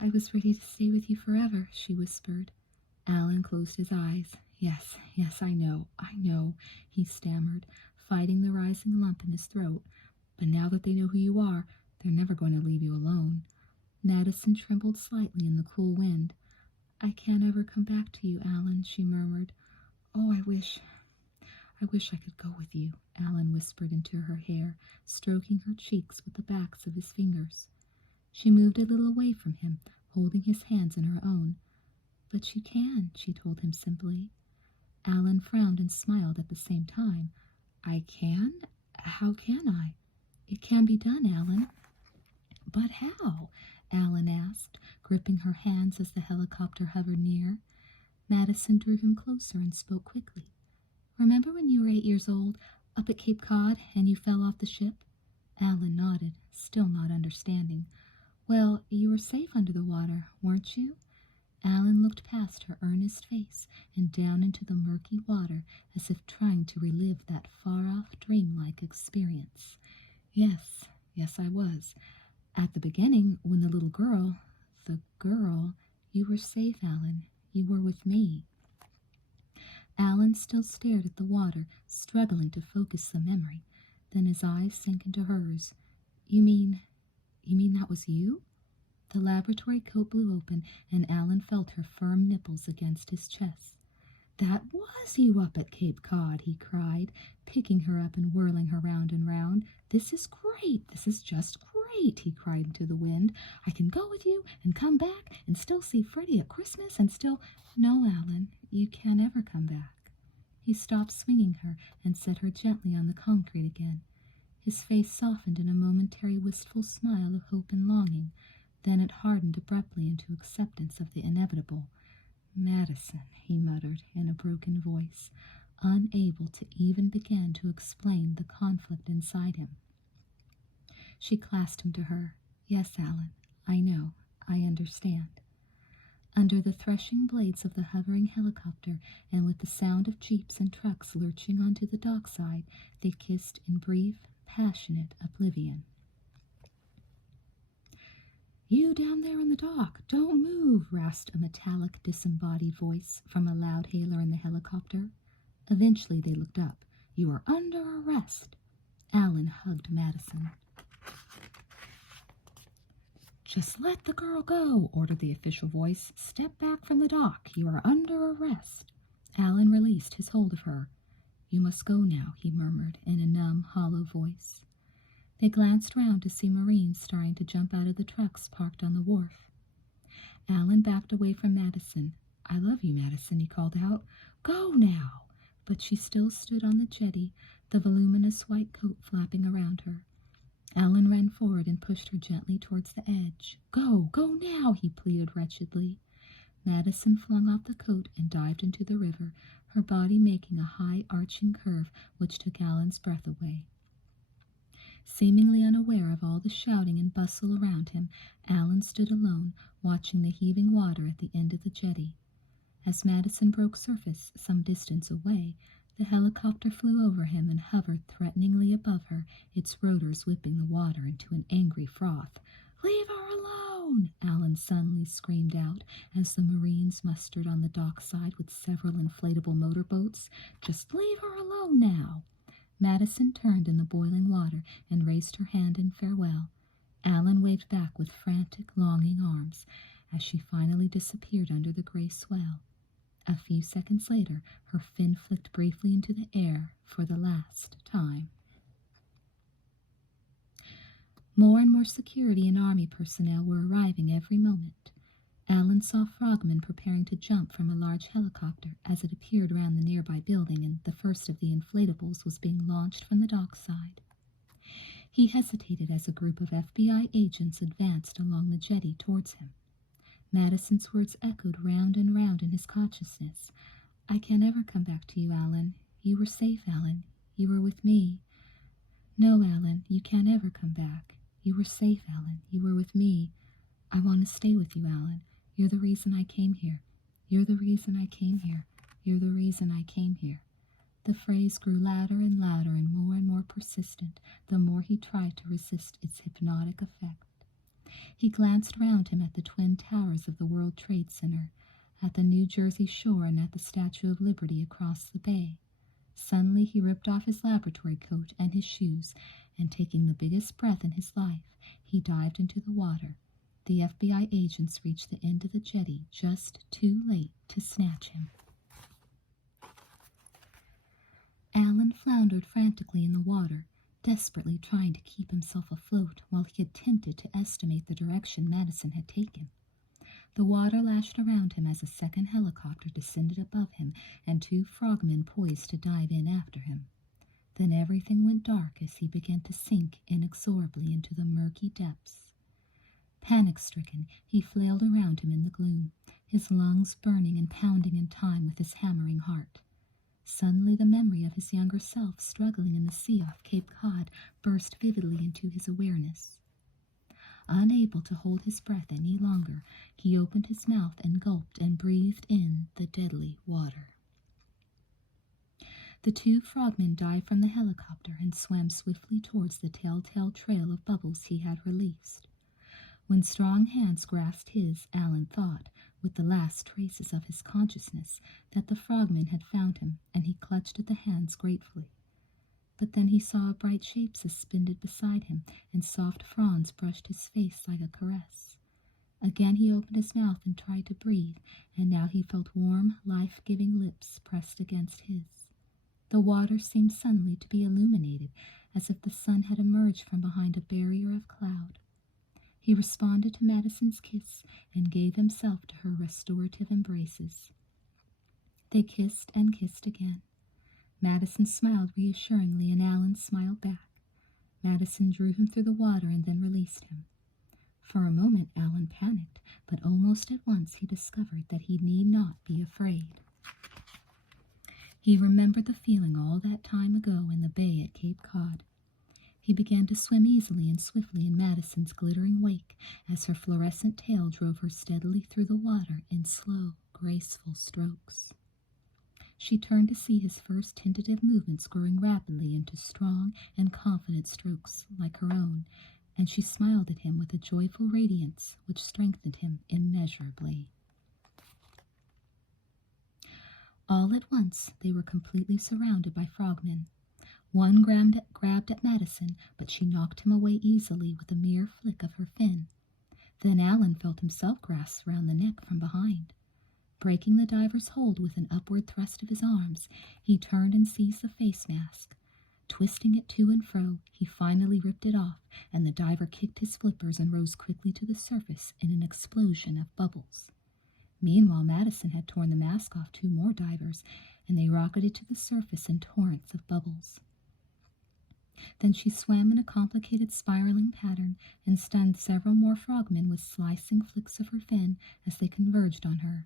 "I was ready to stay with you forever," she whispered. Alan closed his eyes. Yes, I know," he stammered, fighting the rising lump in his throat. "But now that they know who you are, they're never going to leave you alone." Madison trembled slightly in the cool wind. "I can't ever come back to you, Alan," she murmured. "Oh, I wish I could go with you," Alan whispered into her hair, stroking her cheeks with the backs of his fingers. She moved a little away from him, holding his hands in her own. "But you can," she told him simply. Alan frowned and smiled at the same time. "I can? How can I?" "It can be done, Alan." "But how?" Alan asked, gripping her hands as the helicopter hovered near. Madison drew him closer and spoke quickly. "Remember when you were 8 years old, up at Cape Cod, and you fell off the ship?" Alan nodded, still not understanding. "Well, you were safe under the water, weren't you?" Alan looked past her earnest face and down into the murky water as if trying to relive that far-off dreamlike experience. Yes, I was. At the beginning, when the girl, you were safe, Alan. You were with me." Alan still stared at the water, struggling to focus the memory. Then his eyes sank into hers. You mean that was you?" The laboratory coat blew open, and Alan felt her firm nipples against his chest. "That was you up at Cape Cod," he cried, picking her up and whirling her round and round. This is just great," he cried into the wind. "I can go with you and come back and still see Freddie at Christmas and still—" "No, Alan, you can't ever come back." He stopped swinging her and set her gently on the concrete again. His face softened in a momentary wistful smile of hope and longing. Then it hardened abruptly into acceptance of the inevitable. "Madison," he muttered in a broken voice, unable to even begin to explain the conflict inside him. She clasped him to her. "Yes, Alan, I know, I understand." Under the threshing blades of the hovering helicopter, and with the sound of jeeps and trucks lurching onto the dockside, they kissed in brief, passionate oblivion. "You down there on the dock, don't move," rasped a metallic, disembodied voice from a loud hailer in the helicopter. Eventually they looked up. "You are under arrest." Alan hugged Madison. "Just let the girl go," ordered the official voice. "Step back from the dock. You are under arrest." Alan released his hold of her. "You must go now," he murmured in a numb, hollow voice. They glanced round to see Marines starting to jump out of the trucks parked on the wharf. Alan backed away from Madison. "I love you, Madison," he called out. "Go now!" But she still stood on the jetty, the voluminous white coat flapping around her. Alan ran forward and pushed her gently towards the edge. "Go, go now," he pleaded wretchedly. Madison flung off the coat and dived into the river, her body making a high arching curve which took Alan's breath away. Seemingly unaware of all the shouting and bustle around him, Alan stood alone, watching the heaving water at the end of the jetty. As Madison broke surface some distance away, the helicopter flew over him and hovered threateningly above her, its rotors whipping the water into an angry froth. "Leave her alone!" Alan suddenly screamed out as the Marines mustered on the dockside with several inflatable motorboats. "Just leave her alone now!" Madison turned in the boiling water and raised her hand in farewell. Alan waved back with frantic, longing arms as she finally disappeared under the gray swell. A few seconds later, her fin flicked briefly into the air for the last time. More and more security and army personnel were arriving every moment. Alan saw frogmen preparing to jump from a large helicopter as it appeared around the nearby building, and the first of the inflatables was being launched from the dockside. He hesitated as a group of FBI agents advanced along the jetty towards him. Madison's words echoed round and round in his consciousness. "I can't ever come back to you, Alan. You were safe, Alan. You were with me. No, Alan, you can't ever come back. You were safe, Alan. You were with me. I want to stay with you, Alan. You're the reason I came here. You're the reason I came here. You're the reason I came here." The phrase grew louder and louder and more persistent the more he tried to resist its hypnotic effect. He glanced round him at the twin towers of the World Trade Center, at the New Jersey shore, and at the Statue of Liberty across the bay. Suddenly he ripped off his laboratory coat and his shoes, and taking the biggest breath in his life, he dived into the water. The FBI agents reached the end of the jetty just too late to snatch him. Alan floundered frantically in the water, desperately trying to keep himself afloat while he attempted to estimate the direction Madison had taken. The water lashed around him as a second helicopter descended above him, and two frogmen poised to dive in after him. Then everything went dark as he began to sink inexorably into the murky depths. Panic-stricken, he flailed around him in the gloom, his lungs burning and pounding in time with his hammering heart. Suddenly the memory of his younger self struggling in the sea off Cape Cod burst vividly into his awareness. Unable to hold his breath any longer, he opened his mouth and gulped and breathed in the deadly water. The two frogmen dived from the helicopter and swam swiftly towards the telltale trail of bubbles he had released. When strong hands grasped his, Alan thought, with the last traces of his consciousness, that the frogmen had found him, and he clutched at the hands gratefully. But then he saw a bright shape suspended beside him, and soft fronds brushed his face like a caress. Again he opened his mouth and tried to breathe, and now he felt warm, life-giving lips pressed against his. The water seemed suddenly to be illuminated, as if the sun had emerged from behind a barrier of cloud. He responded to Madison's kiss and gave himself to her restorative embraces. They kissed and kissed again. Madison smiled reassuringly, and Alan smiled back. Madison drew him through the water and then released him. For a moment Alan panicked, but almost at once he discovered that he need not be afraid. He remembered the feeling all that time ago in the bay at Cape Cod. He began to swim easily and swiftly in Madison's glittering wake as her fluorescent tail drove her steadily through the water in slow, graceful strokes. She turned to see his first tentative movements growing rapidly into strong and confident strokes like her own, and she smiled at him with a joyful radiance which strengthened him immeasurably. All at once they were completely surrounded by frogmen. One grabbed at Madison, but she knocked him away easily with a mere flick of her fin. Then Alan felt himself grasped round the neck from behind. Breaking the diver's hold with an upward thrust of his arms, he turned and seized the face mask. Twisting it to and fro, he finally ripped it off, and the diver kicked his flippers and rose quickly to the surface in an explosion of bubbles. Meanwhile, Madison had torn the mask off 2 more divers, and they rocketed to the surface in torrents of bubbles. Then she swam in a complicated spiraling pattern and stunned several more frogmen with slicing flicks of her fin as they converged on her.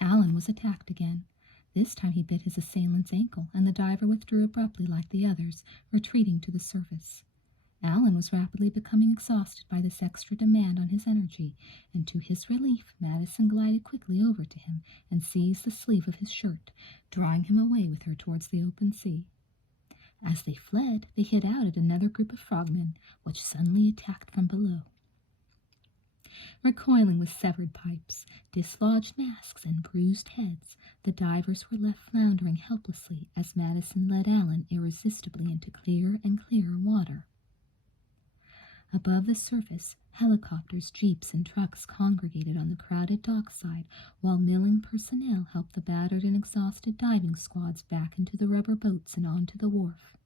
Alan was attacked again. This time he bit his assailant's ankle, and the diver withdrew abruptly like the others, retreating to the surface. Alan was rapidly becoming exhausted by this extra demand on his energy, and to his relief, Madison glided quickly over to him and seized the sleeve of his shirt, drawing him away with her towards the open sea. As they fled, they hit out at another group of frogmen, which suddenly attacked from below. Recoiling with severed pipes, dislodged masks, and bruised heads, the divers were left floundering helplessly as Madison led Alan irresistibly into clearer and clearer water. Above the surface, helicopters, jeeps, and trucks congregated on the crowded dockside, while milling personnel helped the battered and exhausted diving squads back into the rubber boats and onto the wharf.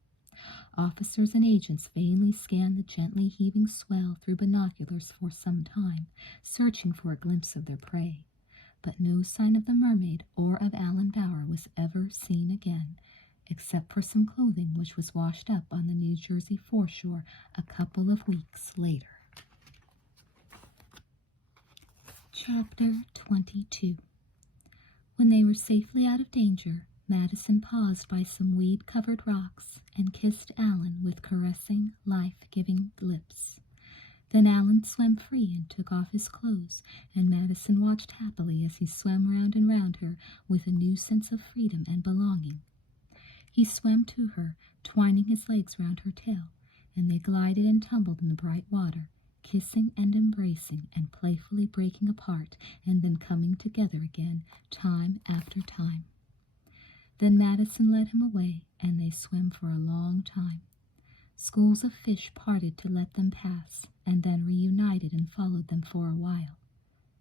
Officers and agents vainly scanned the gently heaving swell through binoculars for some time, searching for a glimpse of their prey. But no sign of the mermaid or of Alan Bauer was ever seen again, except for some clothing which was washed up on the New Jersey foreshore a couple of weeks later. Chapter 22. When they were safely out of danger, Madison paused by some weed-covered rocks and kissed Alan with caressing, life-giving lips. Then Alan swam free and took off his clothes, and Madison watched happily as he swam round and round her with a new sense of freedom and belonging. He swam to her, twining his legs round her tail, and they glided and tumbled in the bright water, kissing and embracing and playfully breaking apart and then coming together again, time after time. Then Madison led him away, and they swam for a long time. Schools of fish parted to let them pass, and then reunited and followed them for a while.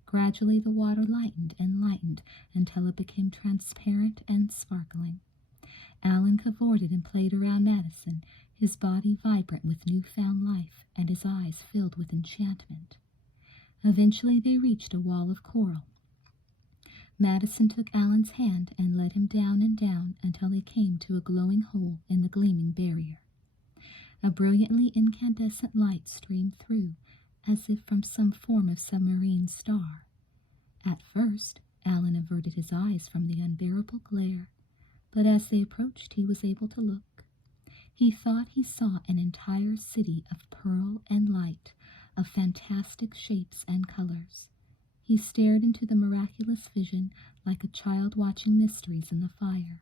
Gradually the water lightened and lightened until it became transparent and sparkling. Alan cavorted and played around Madison, his body vibrant with newfound life and his eyes filled with enchantment. Eventually they reached a wall of coral. Madison took Alan's hand and led him down and down until they came to a glowing hole in the gleaming barrier. A brilliantly incandescent light streamed through, as if from some form of submarine star. At first, Alan averted his eyes from the unbearable glare, but as they approached he was able to look. He thought he saw an entire city of pearl and light, of fantastic shapes and colors. He stared into the miraculous vision like a child watching mysteries in the fire.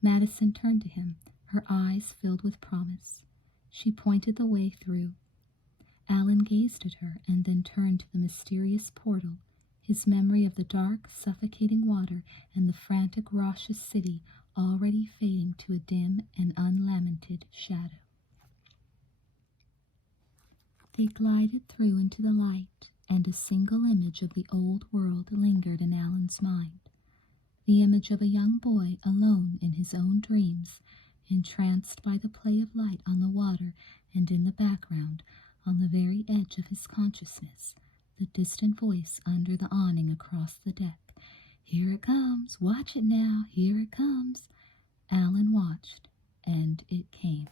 Madison turned to him, her eyes filled with promise. She pointed the way through. Alan gazed at her and then turned to the mysterious portal, his memory of the dark, suffocating water and the frantic, raucous city already fading to a dim and unlamented shadow. They glided through into the light, and a single image of the old world lingered in Alan's mind. The image of a young boy alone in his own dreams, entranced by the play of light on the water, and in the background, on the very edge of his consciousness, the distant voice under the awning across the deck. "Here it comes, watch it now, here it comes." Alan watched, and it came.